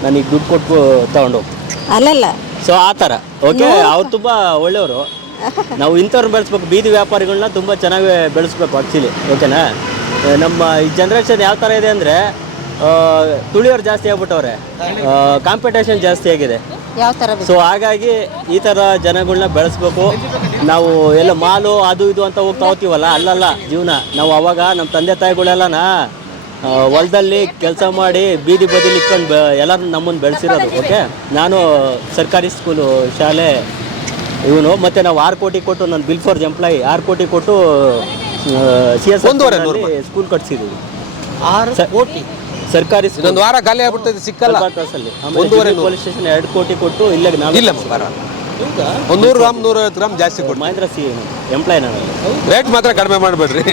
ನನಗೆ ದುಡ್ಡು ಕೊಟ್ಟು ತಗೊಂಡು. ಅಲ್ಲಲ್ಲ ಸೊ ಆ ಥರ. ಓಕೆ, ಅವ್ರು ತುಂಬ ಒಳ್ಳೆಯವರು. ನಾವು ಇಂಥವ್ರನ್ನ ಬೆಳೆಸ್ಬೇಕು, ಬೀದಿ ವ್ಯಾಪಾರಿಗಳನ್ನ ತುಂಬ ಚೆನ್ನಾಗಿ ಬೆಳೆಸ್ಬೇಕು ಆ್ಯಕ್ಚುಲಿ. ಓಕೆನಾ? ನಮ್ಮ ಈ ಜನ್ರೇಷನ್ ಯಾವ ಥರ ಇದೆ ಅಂದರೆ, ತುಳಿಯೋರು ಜಾಸ್ತಿ ಆಗ್ಬಿಟ್ಟವ್ರೆ, ಕಾಂಪಿಟೇಷನ್ ಜಾಸ್ತಿ ಆಗಿದೆ. ಯಾವ ಥರ ಸೊ ಹಾಗಾಗಿ ಈ ಥರ ಜನಗಳನ್ನ ಬೆಳೆಸ್ಬೇಕು. ನಾವು ಎಲ್ಲ ಮಾಲು ಅದು ಇದು ಅಂತ ಹೋಗ್ತಾ ಹೋಗ್ತೀವಲ್ಲ, ಅಲ್ಲಲ್ಲ ಜೀವನ. ನಾವು ಅವಾಗ ನಮ್ಮ ತಂದೆ ತಾಯಿಗಳೆಲ್ಲನ ಹೊಲದಲ್ಲಿ ಕೆಲಸ ಮಾಡಿ ಬೀದಿ ಬದಿಲಿ ಇಟ್ಕೊಂಡು ಎಲ್ಲರೂ ನಮ್ಮನ್ನು ಬೆಳೆಸಿರೋದು. ಓಕೆ, ನಾನು ಸರ್ಕಾರಿ ಸ್ಕೂಲು ಶಾಲೆ ಇವನು, ಮತ್ತು ನಾವು 6 ಕೋಟಿ ಕೊಟ್ಟು, ನಾನು ಬಿಲ್ ಫಾರ್ಜ್ ಎಂಪ್ಲಾಯಿ 6 ಕೋಟಿ ಕೊಟ್ಟು CS ಸ್ಕೂಲ್ ಕಟ್ಸಿದ್ದೀವಿ. 6 ಕೋಟಿ ಸರ್ಕಾರಿ ಸ್ಕೂಲ್. ಇನ್ನೊಂದು ವಾರ ಖಾಲಿ ಆಗ್ಬಿಡ್ತದೆ, ಸಿಕ್ಕಲ್ಲ. ಪೊಲೀಸ್ ಸ್ಟೇಷನ್ 2 ಕೋಟಿ ಕೊಟ್ಟು ಇಲ್ಲೇ ನಾವು ಇಲ್ಲ ಬರ 100 ಗ್ರಾಮ್ 150 ಗ್ರಾಮ್ ಜಾಸ್ತಿ ಕೊಡಿ. ಮಹೇಂದ್ರ ಸಿ ಎಂಪ್ಲಾಯ್ ನಾನು. ರೇಟ್ ಮಾತ್ರ ಕಡಿಮೆ ಮಾಡಬೇಡ್ರಿ.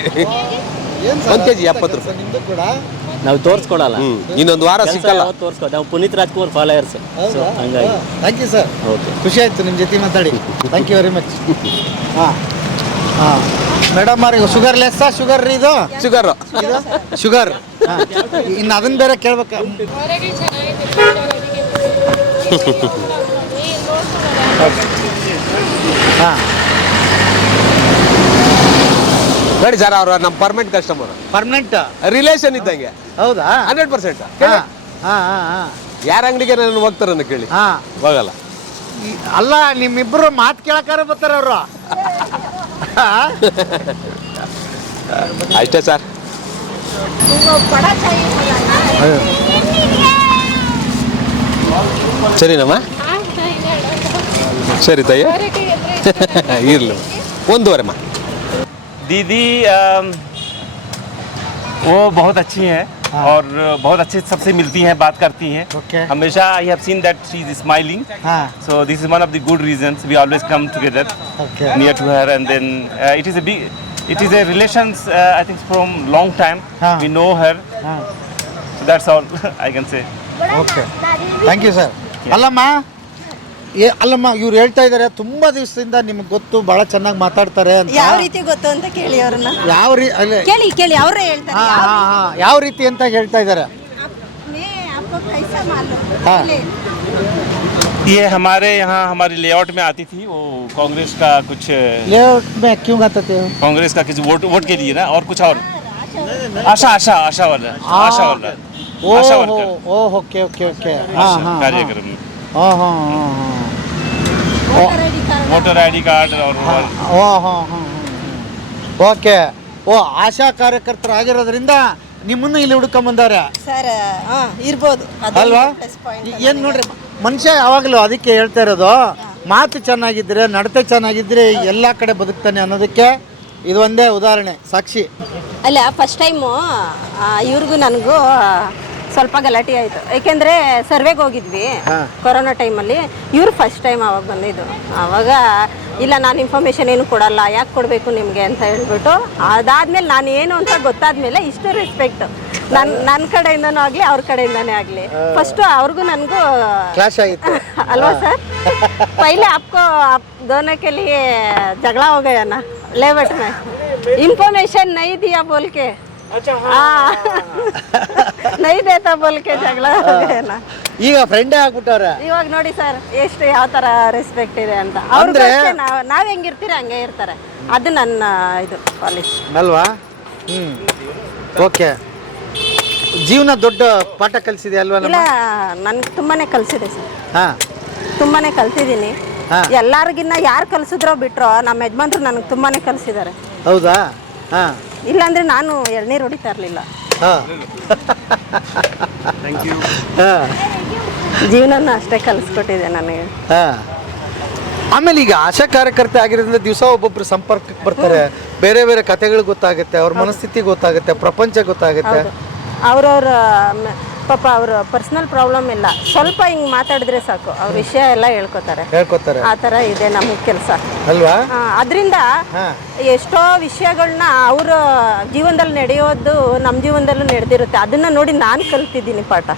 1 kg 70 ರೂಪಾಯಿ. ನಿಮ್ದು ಕೂಡ ನಾವು ತೋರಿಸ್ಕೊಡಲ್ಲ, ಇನ್ನೊಂದು ವಾರ ಸಿಕ್ಕಲ್ಲ. ತೋರಿಸ್ಕೊ. ನಾವು ಪುನೀತ್ ರಾಜ್ಕುಮಾರ್ ಫಾಲೋಯರ್ಸ್. ಸೊ ಹಂಗಾಗಿ ಥ್ಯಾಂಕ್ ಯು ಸರ್. ಓಕೆ, ಖುಷಿ ಆಯಿತು ನಿಮ್ಮ ಜೊತೆ ಮಾತಾಡಿ. Thank you very much. ಹಾಂ ಹಾಂ ಮೇಡಮ್ ಅವ್ರಿಗೆ ಶುಗರ್ ಲೆಸ್ಸಾ, ಶುಗರ್ ಇದು ಶುಗರ್ ಇದು ಶುಗರ್. ಹಾಂ, ಇನ್ನು ಅದನ್ನ ಬೇರೆ ಕೇಳ್ಬೇಕು. ಹಾಂ ನೋಡಿ ಸರ್, ಅವರು ನಮ್ಮ ಪರ್ಮನೆಂಟ್ ಕಸ್ಟಮರ್, ಪರ್ಮನೆಂಟ್ ರಿಲೇಷನ್ ಇದ್ದಂಗೆ. ಹೌದಾ? 100%. ಹಾಂ ಹಾಂ ಹಾಂ ಹಾಂ ಯಾರ ಅಂಗಡಿಗೆ ನಾನು ಹೋಗ್ತಾರನ್ನ ಕೇಳಿ, ಹಾಂ ಹೋಗಲ್ಲ. ಅಲ್ಲ, ನಿಮ್ಮಿಬ್ಬರು ಮಾತು ಕೇಳಕ್ಕಾರ ಬರ್ತಾರೆ ಅವರು. ಅಷ್ಟೇ ಸರ್. ಸರಿನಮ್ಮ, ಸರಿ ತಾಯಿ, ಇರ್ಲಿ. 1.5 दीदी वो बहुत अच्छी हैं और बहुत अच्छे सबसे मिलती हैं, बात करती हैं. Okay. हमेशा I have seen that she is smiling. हाँ. So this is one of the good reasons we always come together Okay. near to her, and then it is a relations I think from long time. हाँ. We know her. ಹಾಂ So that's all I can say. Okay, thank you sir. ಅಲ್ಲಮ್ಮ ಇವ್ರು ಹೇಳ್ತಾ ಇದ್ದಾರೆ ತುಂಬ ದಿವಸದಿಂದ ನಿಮ್ಗೆ ಗೊತ್ತು, ಭಾಳ ಚೆನ್ನಾಗಿ ಮಾತಾಡ್ತಾರೆ ಅಂತ. ಯಾವ ರೀತಿ ಗೊತ್ತು ಅಂತ ಕೇಳಿ ಅವ್ರನ್ನ. ಯಾವ ಅಲ್ಲೇ ಕೇಳಿ ಅವರೇ ಹೇಳ್ತಾರೆ. ಹಾಂ ಹಾಂ ಹಾಂ ಯಾವ ರೀತಿ ಅಂತ ಹೇಳ್ತಾ ಇದ್ದಾರೆ. हाँ. ये हमारे यहाँ हमारे लेआउट में आती थी, वो कांग्रेस का कुछ लेआउट में क्यों आते थे? कांग्रेस का किसी वोट के लिए ना, और कुछ और आशा वाला worker oh okay okay okay. हाँ हाँ कार्यक्रम में हाँ हाँ हाँ वोटर ID कार्ड और ಓ ಹಾಂ ಹಾಂ ಓಕೆ. ಓ ಆಶಾ ಕಾರ್ಯಕರ್ತರಾಗಿರೋದ್ರಿಂದ ನಿಮ್ಮನ್ನು ಇಲ್ಲಿ ಹುಡ್ಕೊಂಬಂದವ್ರೆ ಸರ್. ಇರ್ಬೋದು ಅಲ್ವಾ? ಏನು ನೋಡ್ರಿ, ಮನುಷ್ಯ ಯಾವಾಗಲೂ ಅದಕ್ಕೆ ಹೇಳ್ತಾ ಇರೋದು, ಮಾತು ಚೆನ್ನಾಗಿದ್ದರೆ, ನಡತೆ ಚೆನ್ನಾಗಿದ್ದರೆ ಎಲ್ಲ ಕಡೆ ಬದುಕ್ತಾನೆ ಅನ್ನೋದಕ್ಕೆ ಇದು ಒಂದೇ ಉದಾಹರಣೆ, ಸಾಕ್ಷಿ. ಅಲ್ಲ, ಫಸ್ಟ್ ಟೈಮು ಇವ್ರಿಗೂ ನನಗೂ ಸ್ವಲ್ಪ ಗಲಾಟೆ ಆಯಿತು. ಏಕೆಂದರೆ ಸರ್ವೆಗೆ ಹೋಗಿದ್ವಿ ಕೊರೋನಾ ಟೈಮಲ್ಲಿ. ಇವ್ರು ಫಸ್ಟ್ ಟೈಮ್ ಅವಾಗ ಬಂದಿದ್ದು. ಆವಾಗ ಇಲ್ಲ, ನಾನು ಇನ್ಫಾರ್ಮೇಷನ್ ಏನು ಕೊಡಲ್ಲ, ಯಾಕೆ ಕೊಡಬೇಕು ನಿಮಗೆ ಅಂತ ಹೇಳ್ಬಿಟ್ಟು, ಅದಾದಮೇಲೆ ನಾನು ಏನು ಅಂತ ಗೊತ್ತಾದ್ಮೇಲೆ ಇಷ್ಟು ರೆಸ್ಪೆಕ್ಟ್ ನನ್ನ ಕಡೆಯಿಂದನೂ ಆಗಲಿ ಅವ್ರ ಕಡೆಯಿಂದನೇ ಆಗಲಿ. ಫಸ್ಟು ಅವ್ರಿಗೂ ನನಗೂ ಕ್ಲಾಶ್ ಆಗಿತ್ತು ಅಲ್ವಾ ಸರ್? पहले आपको आप दोनों के लिए झगड़ा हो गया ना लेवट में, इंफॉर्मेशन नहीं दिया बोल के. नहीं देता बोल के झगड़ा हो गया ना. ಈಗ ಫ್ರೆಂಡೇ ಆಗ್ಬಿಟ್ಟವ್ರೆ. ಇವಾಗ ನೋಡಿ ಸರ್, ಎಷ್ಟು ಯಾವ ಥರ ರೆಸ್ಪೆಕ್ಟ್ ಇದೆ ಅಂತ. ಅವ್ರಿಗೆ ನಾವು ಹೆಂಗಿರ್ತೀರಿ ಹಂಗೆ ಇರ್ತಾರೆ. ಅದು ನನ್ನ ಇದು ಪಾಲಿಸಿ ಅಲ್ವಾ? ಹ್ಞೂ ಓಕೆ. ಜೀವನ ದೊಡ್ಡ ಪಾಠ ಕಲಿಸಿದೆ ಅಲ್ವಾ? ಇಲ್ಲ, ನನ್ಗೆ ತುಂಬಾನೇ ಕಲಿಸಿದೆ ಸರ್. ಹಾಂ, ತುಂಬಾನೇ ಕಲ್ತಿದ್ದೀನಿ. ಹಾ. ಎಲ್ಲರಿಗಿನ್ನ ಯಾರು ಕಲಿಸಿದ್ರೋ ಬಿಟ್ರೋ ನಮ್ಮ ಯಜಮಾನ್ರು ನನಗೆ ತುಂಬಾನೇ ಕಲಿಸಿದ್ದಾರೆ. ಹೌದಾ? ಹಾಂ, ಇಲ್ಲಾಂದ್ರೆ ನಾನು ಎಳ್ನೀರು ಹೊಡಿತಾ ಇರಲಿಲ್ಲ. ಹಾಂ ಹಾಂ ಜೀವನನ ಅಷ್ಟೇ ಕಲಿಸ್ಕೊಟ್ಟಿದೆ ನನಗೆ. ಹಾಂ. ಆಮೇಲೆ ಈಗ ಆಶಾ ಕಾರ್ಯಕರ್ತೆ ಆಗಿರೋದ್ರಿಂದ ದಿವಸ ಒಬ್ಬೊಬ್ರು ಸಂಪರ್ಕಕ್ಕೆ ಬರ್ತಾರೆ, ಬೇರೆ ಬೇರೆ ಕಥೆಗಳು ಗೊತ್ತಾಗುತ್ತೆ, ಅವ್ರ ಮನಸ್ಥಿತಿ ಗೊತ್ತಾಗುತ್ತೆ, ಪ್ರಪಂಚ ಗೊತ್ತಾಗುತ್ತೆ. ಅವ್ರವ್ರ ಪಾಪ ಅವ್ರ ಪರ್ಸನಲ್ ಪ್ರಾಬ್ಲಮ್ ಇಲ್ಲ, ಸ್ವಲ್ಪ ಹಿಂಗ್ ಮಾತಾಡಿದ್ರೆ ಸಾಕು ಅವ್ರ ವಿಷಯ ಎಲ್ಲ ಹೇಳ್ಕೊತಾರೆ. ಆ ಥರ ಇದೆ ನಮಗೆ ಕೆಲಸ ಅಲ್ವಾ? ಅದರಿಂದ ಎಷ್ಟೋ ವಿಷಯಗಳನ್ನ ಅವ್ರ ಜೀವನದಲ್ಲಿ ನಡೆಯೋದು ನಮ್ಮ ಜೀವನದಲ್ಲೂ ನಡೆದಿರುತ್ತೆ. ಅದನ್ನ ನೋಡಿ ನಾನು ಕಲ್ತಿದ್ದೀನಿ ಪಾಠ.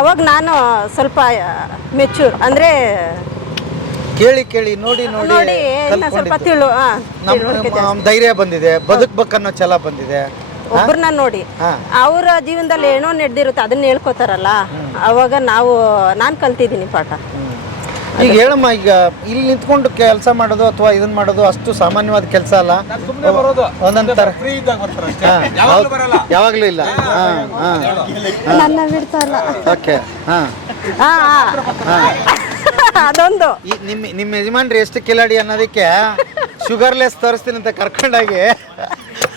ಅವಾಗ ನಾನು ಸ್ವಲ್ಪ ಮೆಚೂರ್ ಅಂದ್ರೆ ಕೇಳಿ ನೋಡಿ ಇನ್ನ ಸ್ವಲ್ಪ ಧೈರ್ಯ ಬಂದಿದೆ, ಬದುಕ್ಬೇಕನ್ನೋ ಛಲ ಬಂದಿದೆ. ಒಬ್ಬರನ್ನ ನೋಡಿ ಅವರ ಜೀವನದಲ್ಲಿ ಏನೋ ನಡೆದಿರುತ್ತೆ ಅದನ್ನ ಹೇಳ್ಕೊತಾರಲ್ಲ, ಅವಾಗ ನಾನು ಕಲ್ತಿದ್ದೀನಿ ಪಾಠ. ಈಗ ಹೇಳಮ್ಮ, ಈಗ ಇಲ್ಲಿ ನಿಂತ್ಕೊಂಡು ಕೆಲಸ ಮಾಡೋದು ಅಥವಾ ಇದನ್ನ ಮಾಡೋದು ಅಷ್ಟು ಸಾಮಾನ್ಯವಾದ ಕೆಲಸ ಅಲ್ಲ. ಒಂದೊಂದರ ಯಾವಾಗ್ಲೂ ಇಲ್ಲ. ನನ್ನ ಬಿಡ್ತಾರಲ್ಲ. ಓಕೆ. ಅದೊಂದು ನಿಮ್ಮ ಯಜಮಾನ್ರಿ ಎಷ್ಟು ಕಿಲಾಡಿ ಅನ್ನೋದಕ್ಕೆ ಶುಗರ್ಲೆಸ್ ತರಿಸ್ತೀನಿ ಅಂತ ಕರ್ಕೊಂಡಾಗಿ.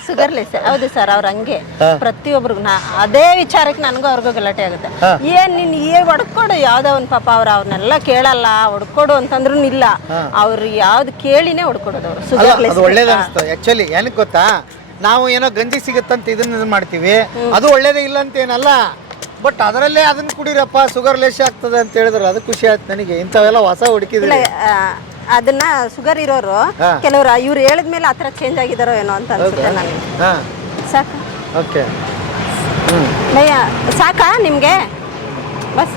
ಶುಗರ್ಲೆಸ್ ಹೌದು ಸರ್, ಅವ್ರ ಹಂಗೆ ಪ್ರತಿಯೊಬ್ರಿಗೂ ಅದೇ ವಿಚಾರಕ್ಕೆ ನನಗೂ ಅವ್ರಿಗೂ ಗಲಾಟೆ ಆಗುತ್ತೆ. ಏನ್ ನೀನ್ ಹೊಡ್ಕೊಡು ಯಾವ್ದೋ ಒಂದ್ ಪಾಪ ಅವ್ರನ್ನೆಲ್ಲ ಕೇಳಲ್ಲ, ಹೊಡ್ಕೊಡು ಅಂತಂದ್ರು ಇಲ್ಲ, ಅವ್ರು ಯಾವ್ದು ಕೇಳಿನೇ ಹೊಡ್ಕೊಡೋದು ಅವ್ರು. ಶುಗರ್ಲೆಸ್ ಒಳ್ಳೇದು ಅನಿಸ್ತು ಆಕ್ಚುಲಿ. ಏನಕ್ಕೆ ಗೊತ್ತಾ, ನಾವು ಏನೋ ಗಂಜಿ ಸಿಗುತ್ತಂತ ಇದನ್ನ ಮಾಡ್ತೀವಿ, ಅದು ಒಳ್ಳೇದೇ ಇಲ್ಲ ಅಂತ ಏನಲ್ಲ, ಬಟ್ ಅದರಲ್ಲೇ ಅದನ್ನ ಕುಡೀರಪ್ಪ ಶುಗರ್ಲೆಸ್ ಆಗ್ತದೆ ಅಂತ ಹೇಳಿದ್ರು ಅದು ಖುಷಿ ಆಯ್ತು ನನಗೆ. ಇಂಥವೆಲ್ಲ ಹೊಸ ಹುಡುಕಿದ್ರೆ ಅದನ್ನ ಶುಗರ್ ಇರೋರು ಕೆಲವರು ಇವ್ರು ಹೇಳಿದ್ಮೇಲೆ ಆತರ ಚೇಂಜ್ ಆಗಿದಾರೋ ಏನೋ ಅಂತ ಅನ್ಸುತ್ತೆ ನನಗೆ. ಸಾಕ ಓಕೆ. ಸಾಕಾ ನಿಮ್ಗೆ ಬಸ್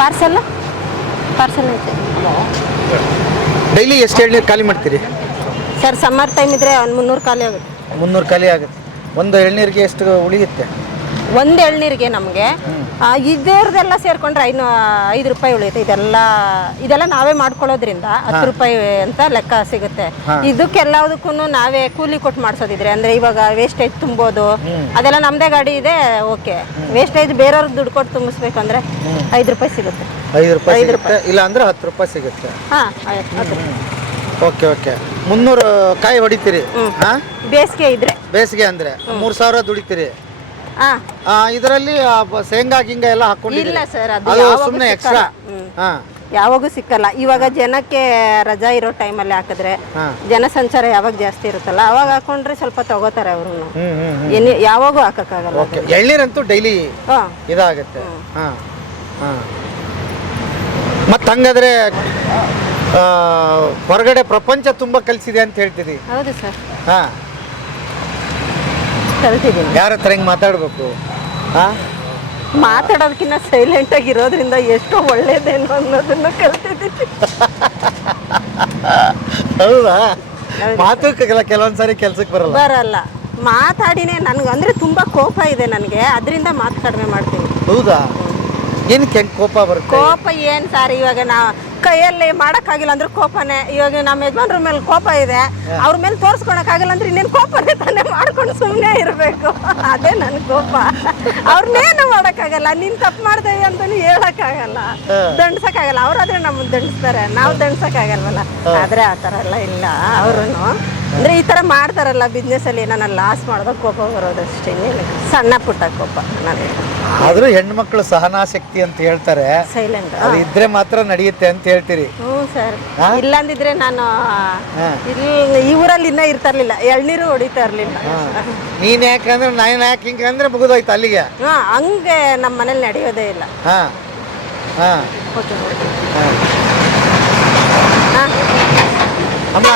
ಪಾರ್ಸಲ್ ಐತೆ. ಡೈಲಿ ಎಷ್ಟು ಎಳ್ನೀರು ಖಾಲಿ ಮಾಡ್ತೀರಿ ಸರ್? ಸಮ್ಮರ್ ಟೈಮ್ ಇದ್ರೆ ಒಂದು 300 ಖಾಲಿ ಆಗುತ್ತೆ. 300 ಖಾಲಿ ಆಗುತ್ತೆ. ಒಂದು ಎಳ್ನೀರಿಗೆ ಎಷ್ಟು ಉಳಿಯುತ್ತೆ? ಒಂದು ಎಳ್ನೀರಿಗೆ ನಮಗೆ ಇದೇರ್ದೆಲ್ಲ ಸೇರ್ಕೊಂಡ್ರೆ 5 ರೂಪಾಯಿ ಉಳಿಯುತ್ತೆ. ಇದೆಲ್ಲ ನಾವೇ ಮಾಡ್ಕೊಳ್ಳೋದ್ರಿಂದ 10 ರೂಪಾಯಿ ಅಂತ ಲೆಕ್ಕ ಸಿಗುತ್ತೆ. ಇದಕ್ಕೆಲ್ಲದಕ್ಕೂ ನಾವೇ ಕೂಲಿ ಕೊಟ್ಟು ಮಾಡಿಸೋದಿದ್ರೆ, ಅಂದ್ರೆ ಇವಾಗ ವೇಸ್ಟೇಜ್ ತುಂಬೋದು ಅದೆಲ್ಲ ನಮ್ದೇ ಗಾಡಿ ಇದೆ, ಓಕೆ. ವೇಸ್ಟೇಜ್ ಬೇರೆಯವ್ರಿಗೆ ದುಡ್ಡು ಕೊಟ್ಟು ತುಂಬಿಸ್ಬೇಕಂದ್ರೆ 5 ರೂಪಾಯಿ ಸಿಗುತ್ತೆ. 5 ರೂಪಾಯಿ ಇಲ್ಲ ಅಂದ್ರೆ 10 ರೂಪಾಯಿ ಸಿಗುತ್ತೆ. ಓಕೆ. 300 ಕಾಯಿ ಹೊಡಿತೀರಿ ಬೇಸಿಗೆ ಇದ್ರೆ? ಬೇಸಿಗೆ ಅಂದ್ರೆ 3000 ದುಡಿತೀರಿ. ಇದರಲ್ಲಿ ಶೇಂಗಾ ಗಿಂಗ ಎಲ್ಲ ಹಾಕೊಂಡಿಲ್ಲ ಸರ್, ಅದು ಸುಮ್ಮನೆ ಎಕ್ಸ್ಟ್ರಾ. ಯಾವಾಗೂ ಸಿಕ್ಕಲ್ಲ. ಇವಾಗ ಜನಕ್ಕೆ ರಜಾ ಇರೋ ಟೈಮಲ್ಲಿ ಹಾಕಿದ್ರೆ, ಜನಸಂಚಾರ ಯಾವಾಗ ಜಾಸ್ತಿ ಇರುತ್ತಲ್ಲ ಅವಾಗ ಹಾಕೊಂಡ್ರೆ ಸ್ವಲ್ಪ ತಗೋತಾರೆ ಅವರು. ಯಾವಾಗೂ ಹಾಕಕ್ಕಾಗಲ್ಲ. ಎಳ್ನೀರಂತೂ ಡೈಲಿ ಇದಾಗತ್ತೆ. ಮತ್ ಹಂಗಾದ್ರೆ ಹೊರಗಡೆ ಪ್ರಪಂಚ ತುಂಬಾ ಕಲಿಸಿದೆ ಅಂತ ಹೇಳ್ತೀರಿ? ಹೌದು ಸರ್, ಕಲ್ತಿದ್ದೀನಿ. ಯಾರ ಹತ್ರ ಹೆಂಗ್ ಮಾತಾಡ್ಬೇಕು, ಮಾತಾಡೋದಕ್ಕಿಂತ ಸೈಲೆಂಟ್ ಆಗಿರೋದ್ರಿಂದ ಎಷ್ಟೋ ಒಳ್ಳೇದೇನು ಅನ್ನೋದನ್ನ ಕಲ್ತಿದ್ದೀನಿ. ಹೌದಾ? ಮಾತುಕಲ್ಲ ಕೆಲವೊಂದ್ಸರಿ ಕೆಲ್ಸಕ್ಕೆ ಬರಲ್ಲ. ಮಾತಾಡಿನೇ ನನ್ಗೆ ಅಂದ್ರೆ ತುಂಬಾ ಕೋಪ ಇದೆ ನನಗೆ, ಅದರಿಂದ ಮಾತು ಕಡಿಮೆ ಮಾಡ್ತೀನಿ. ಹೌದಾ? ಏನಕ್ಕೆ ಕೋಪ ಬರುತ್ತೆ? ಕೋಪ ಏನ್ ಸರ್, ಇವಾಗ ನಾ ಕೈಯಲ್ಲಿ ಮಾಡಕ್ಕಾಗಿಲ್ಲ ಅಂದ್ರೆ ಕೋಪನೇ. ಇವಾಗ ನಮ್ಮ ಯಜಮಾನ್ರ ಮೇಲೆ ಕೋಪ ಇದೆ, ಅವ್ರ ಮೇಲೆ ತೋರ್ಸ್ಕೊಳಕ್ಕಾಗಲ್ಲ ಅಂದ್ರೆ ಇನ್ನೇನು ಕೋಪನೇ ತಾನೇ, ಮಾಡ್ಕೊಂಡು ಸುಮ್ಮನೆ ಇರಬೇಕು. ಅದೇ ನನ್ನ ಕೋಪ. ಅವ್ರನ್ನೇನು ಮಾಡಕ್ಕಾಗಲ್ಲ, ನೀನ್ ತಪ್ಪು ಮಾಡ್ದೇವಿ ಅಂತಾನು ಹೇಳಕ್ಕಾಗಲ್ಲ, ದಂಡ್ಸಕ್ಕಾಗಲ್ಲ. ಅವ್ರಾದ್ರೆ ನಮ್ಮನ್ನ ದಂಡಿಸ್ತಾರೆ, ನಾವು ದಂಡ್ಸಕ್ಕಾಗಲ್ವಲ್ಲ. ಆದ್ರೆ ಆ ಥರ ಎಲ್ಲ ಇಲ್ಲ. ಅವ್ರು ಅಂದ್ರೆ ಈ ಥರ ಮಾಡ್ತಾರಲ್ಲ ಬಿಸ್ನೆಸ್ ಅಲ್ಲಿ, ನಾನು ಲಾಸ್ ಮಾಡೋದು ಕೋಪ ಬರೋದಷ್ಟೇ, ಸಣ್ಣ ಪುಟ್ಟ ಕೋಪ ನನಗೆ. ಆದ್ರೂ ಹೆಣ್ಮಕ್ಳು ಸಹನಾಶಕ್ತಿ ಅಂತ ಹೇಳ್ತಾರೆ, ಸೈಲೆಂಟ್ ಅದು ಇದ್ರೆ ಮಾತ್ರ ನಡೆಯುತ್ತೆ ಅಂತ ಹೇಳ್ತೀರಿ? ಹ್ಞೂ ಸರ್, ಇಲ್ಲಾಂದಿದ್ರೆ ನಾನು ಈ ಊರಲ್ಲಿ ಇನ್ನ ಇರ್ತಾರ್ಲಿಲ್ಲ, ಎಳ್ನೀರು ಹೊಡಿತಾ ಇರ್ಲಿಲ್ಲ. ನೀನ್ ಯಾಕಂದ್ರೆ ನಾನು ಯಾಕೆ ಹಿಂಗಂದ್ರೆ ಮುಗಿದೋಯ್ತು ಅಲ್ಲಿಗೆ. ಹಂಗೆ ನಮ್ಮ ಮನೇಲಿ ನಡೆಯೋದೇ ಇಲ್ಲ. ಅಮ್ಮ,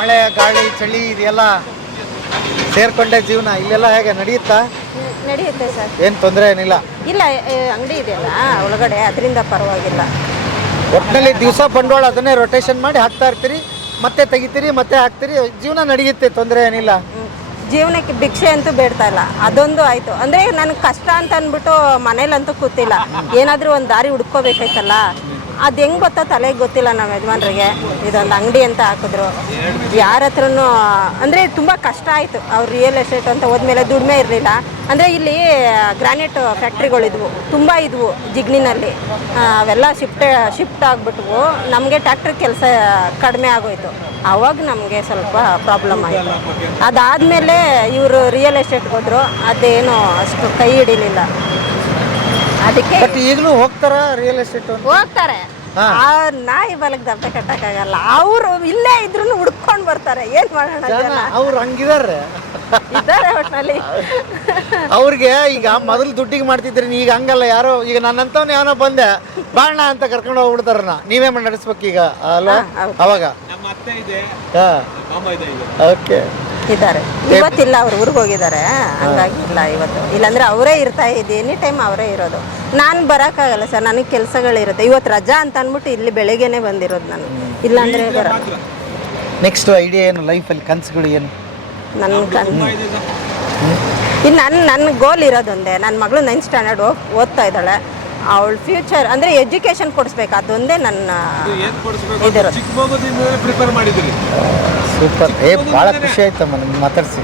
ಮಳೆ ಗಾಳಿ ಚಳಿ ಇದೆಲ್ಲ ಸೇರ್ಕೊಂಡೆ ಜೀವನ, ಇಲ್ಲೆಲ್ಲ ಹೇಗೆ ನಡೆಯುತ್ತಾ? ನಡೆಯುತ್ತೆ ಸರ್, ಏನ್ ತೊಂದರೆ ಏನಿಲ್ಲ? ಇಲ್ಲ, ಅಂಗಡಿ ಇದೆಯಲ್ಲ ಒಳಗಡೆ, ಅದರಿಂದ ಪರವಾಗಿಲ್ಲ. ಒಟ್ಟಿನಲ್ಲಿ ದಿವಸ ಬಂಡವಾಳ ಅದನ್ನೇ ರೊಟೇಷನ್ ಮಾಡಿ ಹಾಕ್ತಾ ಇರ್ತೀರಿ, ಮತ್ತೆ ತೆಗಿತೀರಿ, ಮತ್ತೆ ಹಾಕ್ತೀರಿ, ಜೀವನ ನಡೆಯುತ್ತೆ, ತೊಂದರೆ ಏನಿಲ್ಲ. ಜೀವನಕ್ಕೆ ಭಿಕ್ಷೆ ಅಂತೂ ಬೇಡ್ತಾ ಇಲ್ಲ, ಅದೊಂದು ಆಯ್ತು. ಅಂದ್ರೆ ನನಗೆ ಕಷ್ಟ ಅಂತ ಅಂದ್ಬಿಟ್ಟು ಮನೇಲಂತೂ ಕೂತಿಲ್ಲ, ಏನಾದ್ರೂ ಒಂದು ದಾರಿ ಹುಡ್ಕೋಬೇಕಾಯ್ತಲ್ಲ. ಅದು ಹೆಂಗೆ ಗೊತ್ತಾ ತಲೆಗೆ ಗೊತ್ತಿಲ್ಲ ನಮ್ಮ ಯಜಮಾನ್ರಿಗೆ. ಇದೊಂದು ಅಂಗಡಿ ಅಂತ ಹಾಕಿದ್ರು, ಯಾರ ಹತ್ರನೂ ಅಂದರೆ ತುಂಬ ಕಷ್ಟ ಆಯಿತು. ಅವ್ರು ರಿಯಲ್ ಎಸ್ಟೇಟ್ ಅಂತ ಹೋದ್ಮೇಲೆ ದುಡಿಮೆ ಇರಲಿಲ್ಲ. ಅಂದರೆ ಇಲ್ಲಿ ಗ್ರಾನೈಟ್ ಫ್ಯಾಕ್ಟ್ರಿಗಳಿದ್ವು, ತುಂಬ ಇದ್ವು ಜಿಗ್ನಿನಲ್ಲಿ. ಅವೆಲ್ಲ ಶಿಫ್ಟ್ ಆಗಿಬಿಟ್ವು. ನಮಗೆ ಟ್ಯಾಕ್ಟ್ರಿ ಕೆಲಸ ಕಡಿಮೆ ಆಗೋಯ್ತು. ಆವಾಗ ನಮಗೆ ಸ್ವಲ್ಪ ಪ್ರಾಬ್ಲಮ್ ಆಯಿತು. ಅದಾದಮೇಲೆ ಇವರು ರಿಯಲ್ ಎಸ್ಟೇಟ್ಗೆ ಹೋದ್ರು, ಅದೇನು ಅಷ್ಟು ಕೈ ಹಿಡಿಲಿಲ್ಲ. ಅದಕ್ಕೆ ಈಗಲೂ ಹೋಗ್ತಾರ ರಿಯಲ್ ಎಸ್ಟೇಟ್? ಹೋಗ್ತಾರೆ. ನಾಯಿ ಬಲಕ್ ದಬ್ಬೆ ಕಟ್ಟಕ್ಕಾಗಲ್ಲ. ಅವರು ಇಲ್ಲೇ ಇದ್ರು ಹುಡ್ಕೊಂಡು ಬರ್ತಾರೆ. ಏನ್ ಮಾಡೋಣ, ಅವ್ರು ಹಂಗಿದಾರೆ. ಇದ್ದಾರೆ ಒಟ್ನಲ್ಲಿ. ಅವ್ರಿಗೆ ಈಗ ಮೊದಲು ದುಡ್ಡಿಗೆ ಮಾಡ್ತಿದ್ರಿ, ಈಗ ಹಂಗಲ್ಲ. ಯಾರೋ ಈಗ ನನ್ನಂತವ್ನು ಯಾವನೋ ಬಂದೆ ಬಾಣ ಅಂತ ಕರ್ಕೊಂಡು ಹೋಗ್ಬಿಡ್ತಾರನ್ನ, ನೀವೇ ನಡೆಸ್ಬೇಕು ಈಗ ಅಲ್ವಾ? ಅವಾಗ ಓಕೆ ಇದ್ದಾರೆ. ಇವತ್ತಿಲ್ಲ, ಅವ್ರು ಊರಿಗೆ ಹೋಗಿದ್ದಾರೆ, ಹಂಗಾಗಿ ಇಲ್ಲ ಇವತ್ತು. ಇಲ್ಲಾಂದ್ರೆ ಅವರೇ ಇರ್ತಾ ಇದ್ದೆ, ಎನಿ ಟೈಮ್ ಅವರೇ ಇರೋದು. ನಾನು ಬರೋಕ್ಕಾಗಲ್ಲ ಸರ್, ನನಗೆ ಕೆಲಸಗಳಿರುತ್ತೆ. ಇವತ್ತು ರಜಾ ಅಂತ ಅಂದ್ಬಿಟ್ಟು ಇಲ್ಲಿ ಬೆಳಗ್ಗೆನೆ ಬಂದಿರೋದು ನಾನು, ಇಲ್ಲಾಂದ್ರೆ ಬರಲ್ಲ. ನೆಕ್ಸ್ಟ್ ಐಡಿಯಾ ಏನು ಲೈಫಲ್ಲಿ, ಕನಸುಗಳು ಏನು? ನನ್ನ ಇನ್ನು ನನ್ನ ಗೋಲ್ ಇರೋದೊಂದೇ. ನನ್ನ ಮಗಳು 9th ಸ್ಟ್ಯಾಂಡರ್ಡ್ ಓದ್ತಾ ಇದ್ದಾಳೆ. ಅವಳ ಫ್ಯೂಚರ್ ಅಂದರೆ ಎಜುಕೇಷನ್ ಕೊಡಿಸ್ಬೇಕು, ಅದೊಂದೇ ನನ್ನ ಇದಿರೋದು. ಪ್ರಿಪೇರ್ ಮಾಡಿದ್ರಿ. ಸೂಪರ್. ಭಾಳ ಖುಷಿ ಆಯ್ತಮ್ಮ ನಿಮ್ಗೆ ಮಾತಾಡಿಸಿ.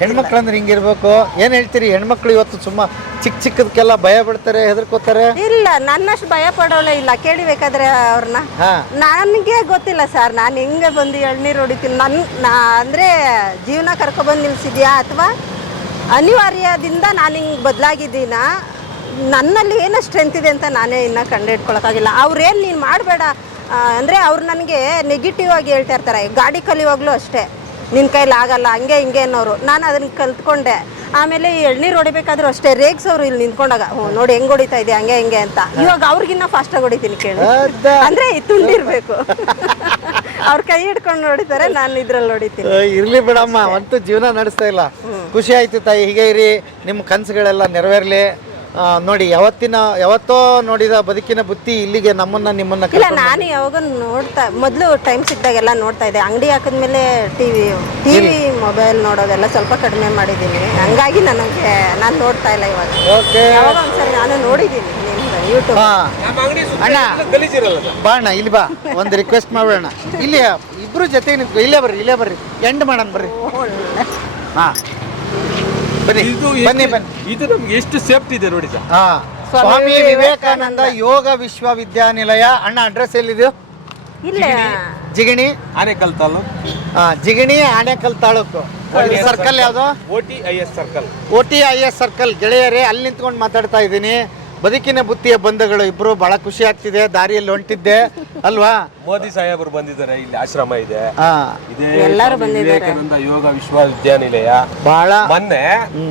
ಹೆಣ್ಮಕ್ಳು ಅಂದ್ರೆ ಹಿಂಗಿರ್ಬೇಕು. ಏನು ಹೇಳ್ತೀರಿ? ಹೆಣ್ಮಕ್ಳು ಇವತ್ತು ಸುಮ್ಮ ಚಿಕ್ಕದಕ್ಕೆಲ್ಲ ಭಯ ಬಿಡ್ತಾರೆ, ಹೆದರ್ಕೋತಾರೆ. ಇಲ್ಲ, ನನ್ನಷ್ಟು ಭಯ ಪಡೋಳೆ ಇಲ್ಲ. ಕೇಳಿಬೇಕಾದ್ರೆ ಅವ್ರನ್ನ. ನನಗೆ ಗೊತ್ತಿಲ್ಲ ಸರ್, ನಾನು ಹೆಂಗೆ ಬಂದು ಎಳ್ನೀರು ಹೊಡಿತೀನಿ. ಅಂದರೆ ಜೀವನ ಕರ್ಕೊಬಂದು ನಿಲ್ಸಿದ್ಯಾ ಅಥವಾ ಅನಿವಾರ್ಯದಿಂದ ನಾನು ಹಿಂಗೆ ಬದಲಾಗಿದ್ದೀನ, ನನ್ನಲ್ಲಿ ಏನೋ ಸ್ಟ್ರೆಂತ್ ಇದೆ ಅಂತ ನಾನೇ ಇನ್ನೂ ಕಂಡುಹಿಡ್ಕೊಳಕ್ಕಾಗಿಲ್ಲ. ಅವ್ರೇನು ನೀನು ಮಾಡಬೇಡ ಅಂದರೆ ಅವ್ರು ನನಗೆ ನೆಗೆಟಿವ್ ಆಗಿ ಹೇಳ್ತಾ ಇರ್ತಾರೆ. ಗಾಡಿ ಕಲಿಯುವಾಗಲೂ ಅಷ್ಟೇ, ನಿನ್ನ ಕೈಲಿ ಆಗಲ್ಲ ಹಂಗೆ ಹಿಂಗೆ ಅನ್ನೋರು. ನಾನು ಅದನ್ನು ಕಲ್ತ್ಕೊಂಡೆ. ಆಮೇಲೆ ಈ ಎಳ್ನೀರು ಹೊಡಿಬೇಕಾದ್ರೂ ಅಷ್ಟೇ, ರೇಗ್ಸೋರು ಇಲ್ಲಿ ನಿಂತ್ಕೊಂಡಾಗ, ನೋಡಿ ಹೆಂಗೆ ಹೊಡಿತಾ ಇದೆಯಾ ಹಂಗೆ ಹಿಂಗೆ ಅಂತ. ಇವಾಗ ಅವ್ರಿಗಿನ್ನ ಫಾಸ್ಟಾಗಿ ಹೊಡಿತೀನಿ ಕೇಳಿ. ಅಂದರೆ ತುಂಡಿರ್ಬೇಕು. ಅವ್ರ ಕೈ ಹಿಡ್ಕೊಂಡು ಹೊಡಿತಾರೆ, ನಾನು ಇದ್ರಲ್ಲಿ ಹೊಡಿತೀನಿ. ಇರ್ಲಿ ಬಿಡಮ್ಮ, ಅಂತೂ ಜೀವನ ನಡೆಸ್ತಾ ಇಲ್ಲ. ಖುಷಿ ಆಯ್ತು ತಾಯಿ, ಹೀಗೆ ಇರಿ, ನಿಮ್ಮ ಕನಸುಗಳೆಲ್ಲ ನೆರವೇರಲಿ. ನೋಡಿ, ಯಾವತ್ತೋ ನೋಡಿದ ಬದುಕಿನ ಬುತ್ತಿ ಇಲ್ಲಿಗೆ ನಿಮ್ಮನ್ನ ಇಲ್ಲ, ನಾನು ಯಾವಾಗ ಮೊದಲು ಟೈಮ್ ಸಿಕ್ಕಿದಾಗೆಲ್ಲ ನೋಡ್ತಾ ಇದ್ದೆ. ಅಂಗಡಿ ಹಾಕಿದ್ಮೇಲೆ ಟಿವಿ ಮೊಬೈಲ್ ನೋಡೋದೆಲ್ಲ ಸ್ವಲ್ಪ ಕಡಿಮೆ ಮಾಡಿದ್ದೀನಿ. ಹಂಗಾಗಿ ನಾನು ನೋಡ್ತಾ ಇಲ್ಲ ಇವಾಗ. ಯಾವಾಗ ಒಂದ್ಸರಿ ನಾನು ನೋಡಿದ್ದೀನಿ ಯೂಟ್ಯೂಬ್. ಅಣ್ಣ ಬಾಣ ಇಲ್ಲಿ ಬಾ, ಒಂದು ರಿಕ್ವೆಸ್ಟ್ ಮಾಡೋಣ. ಇಲ್ಲಿ ಇಬ್ರು ಜೊತೆ ಇಲ್ಲೇ ಬರ್ರಿ ಎಂಡ್ ಮಾಡೋಣ ಬರ್ರಿ. ಹಾ ಬನ್ನಿ. ಇದು ನಮ್ಗೆ ಎಷ್ಟು ಸೇಫ್ಟಿ ಇದೆ ನೋಡಿ ಸರ್. ಸ್ವಾಮಿ ವಿವೇಕಾನಂದ ಯೋಗ ವಿಶ್ವವಿದ್ಯಾನಿಲಯ. ಅಣ್ಣ ಅಡ್ರೆಸ್ ಎಲ್ಲಿದೆ? ಇಲ್ಲ, ಜಿಗಣಿ ಆನೇಕಲ್ ತಾಲೂಕು. ಜಿಗಣಿ ಆನೇಕಲ್ ತಾಲೂಕು. ಸರ್ಕಲ್ ಯಾವುದು? OTIS circle. ಗೆಳೆಯರೇ, ಅಲ್ಲಿ ನಿಂತ್ಕೊಂಡು ಮಾತಾಡ್ತಾ ಇದ್ದೀನಿ. ಬದುಕಿನ ಬುತ್ತಿಯ ಬಂಧುಗಳು ಇಬ್ರು. ಬಹಳ ಖುಷಿ ಆಗ್ತಿದೆ, ದಾರಿಯಲ್ಲಿ ಹೊಂಟಿದ್ದೆ ಅಲ್ವಾ? ಮೋದಿ ಸಾಹೇಬರು ಬಂದಿದ್ದಾರೆ, ಇಲ್ಲಿ ಆಶ್ರಮ ಇದೆ. ಎಲ್ಲರೂ ಬಂದಿದ್ದಾರೆ. ವಿವೇಕಾನಂದ ಯೋಗ ವಿಶ್ವವಿದ್ಯಾನಿಲಯ. ಬಹಳ ಮೊನ್ನೆ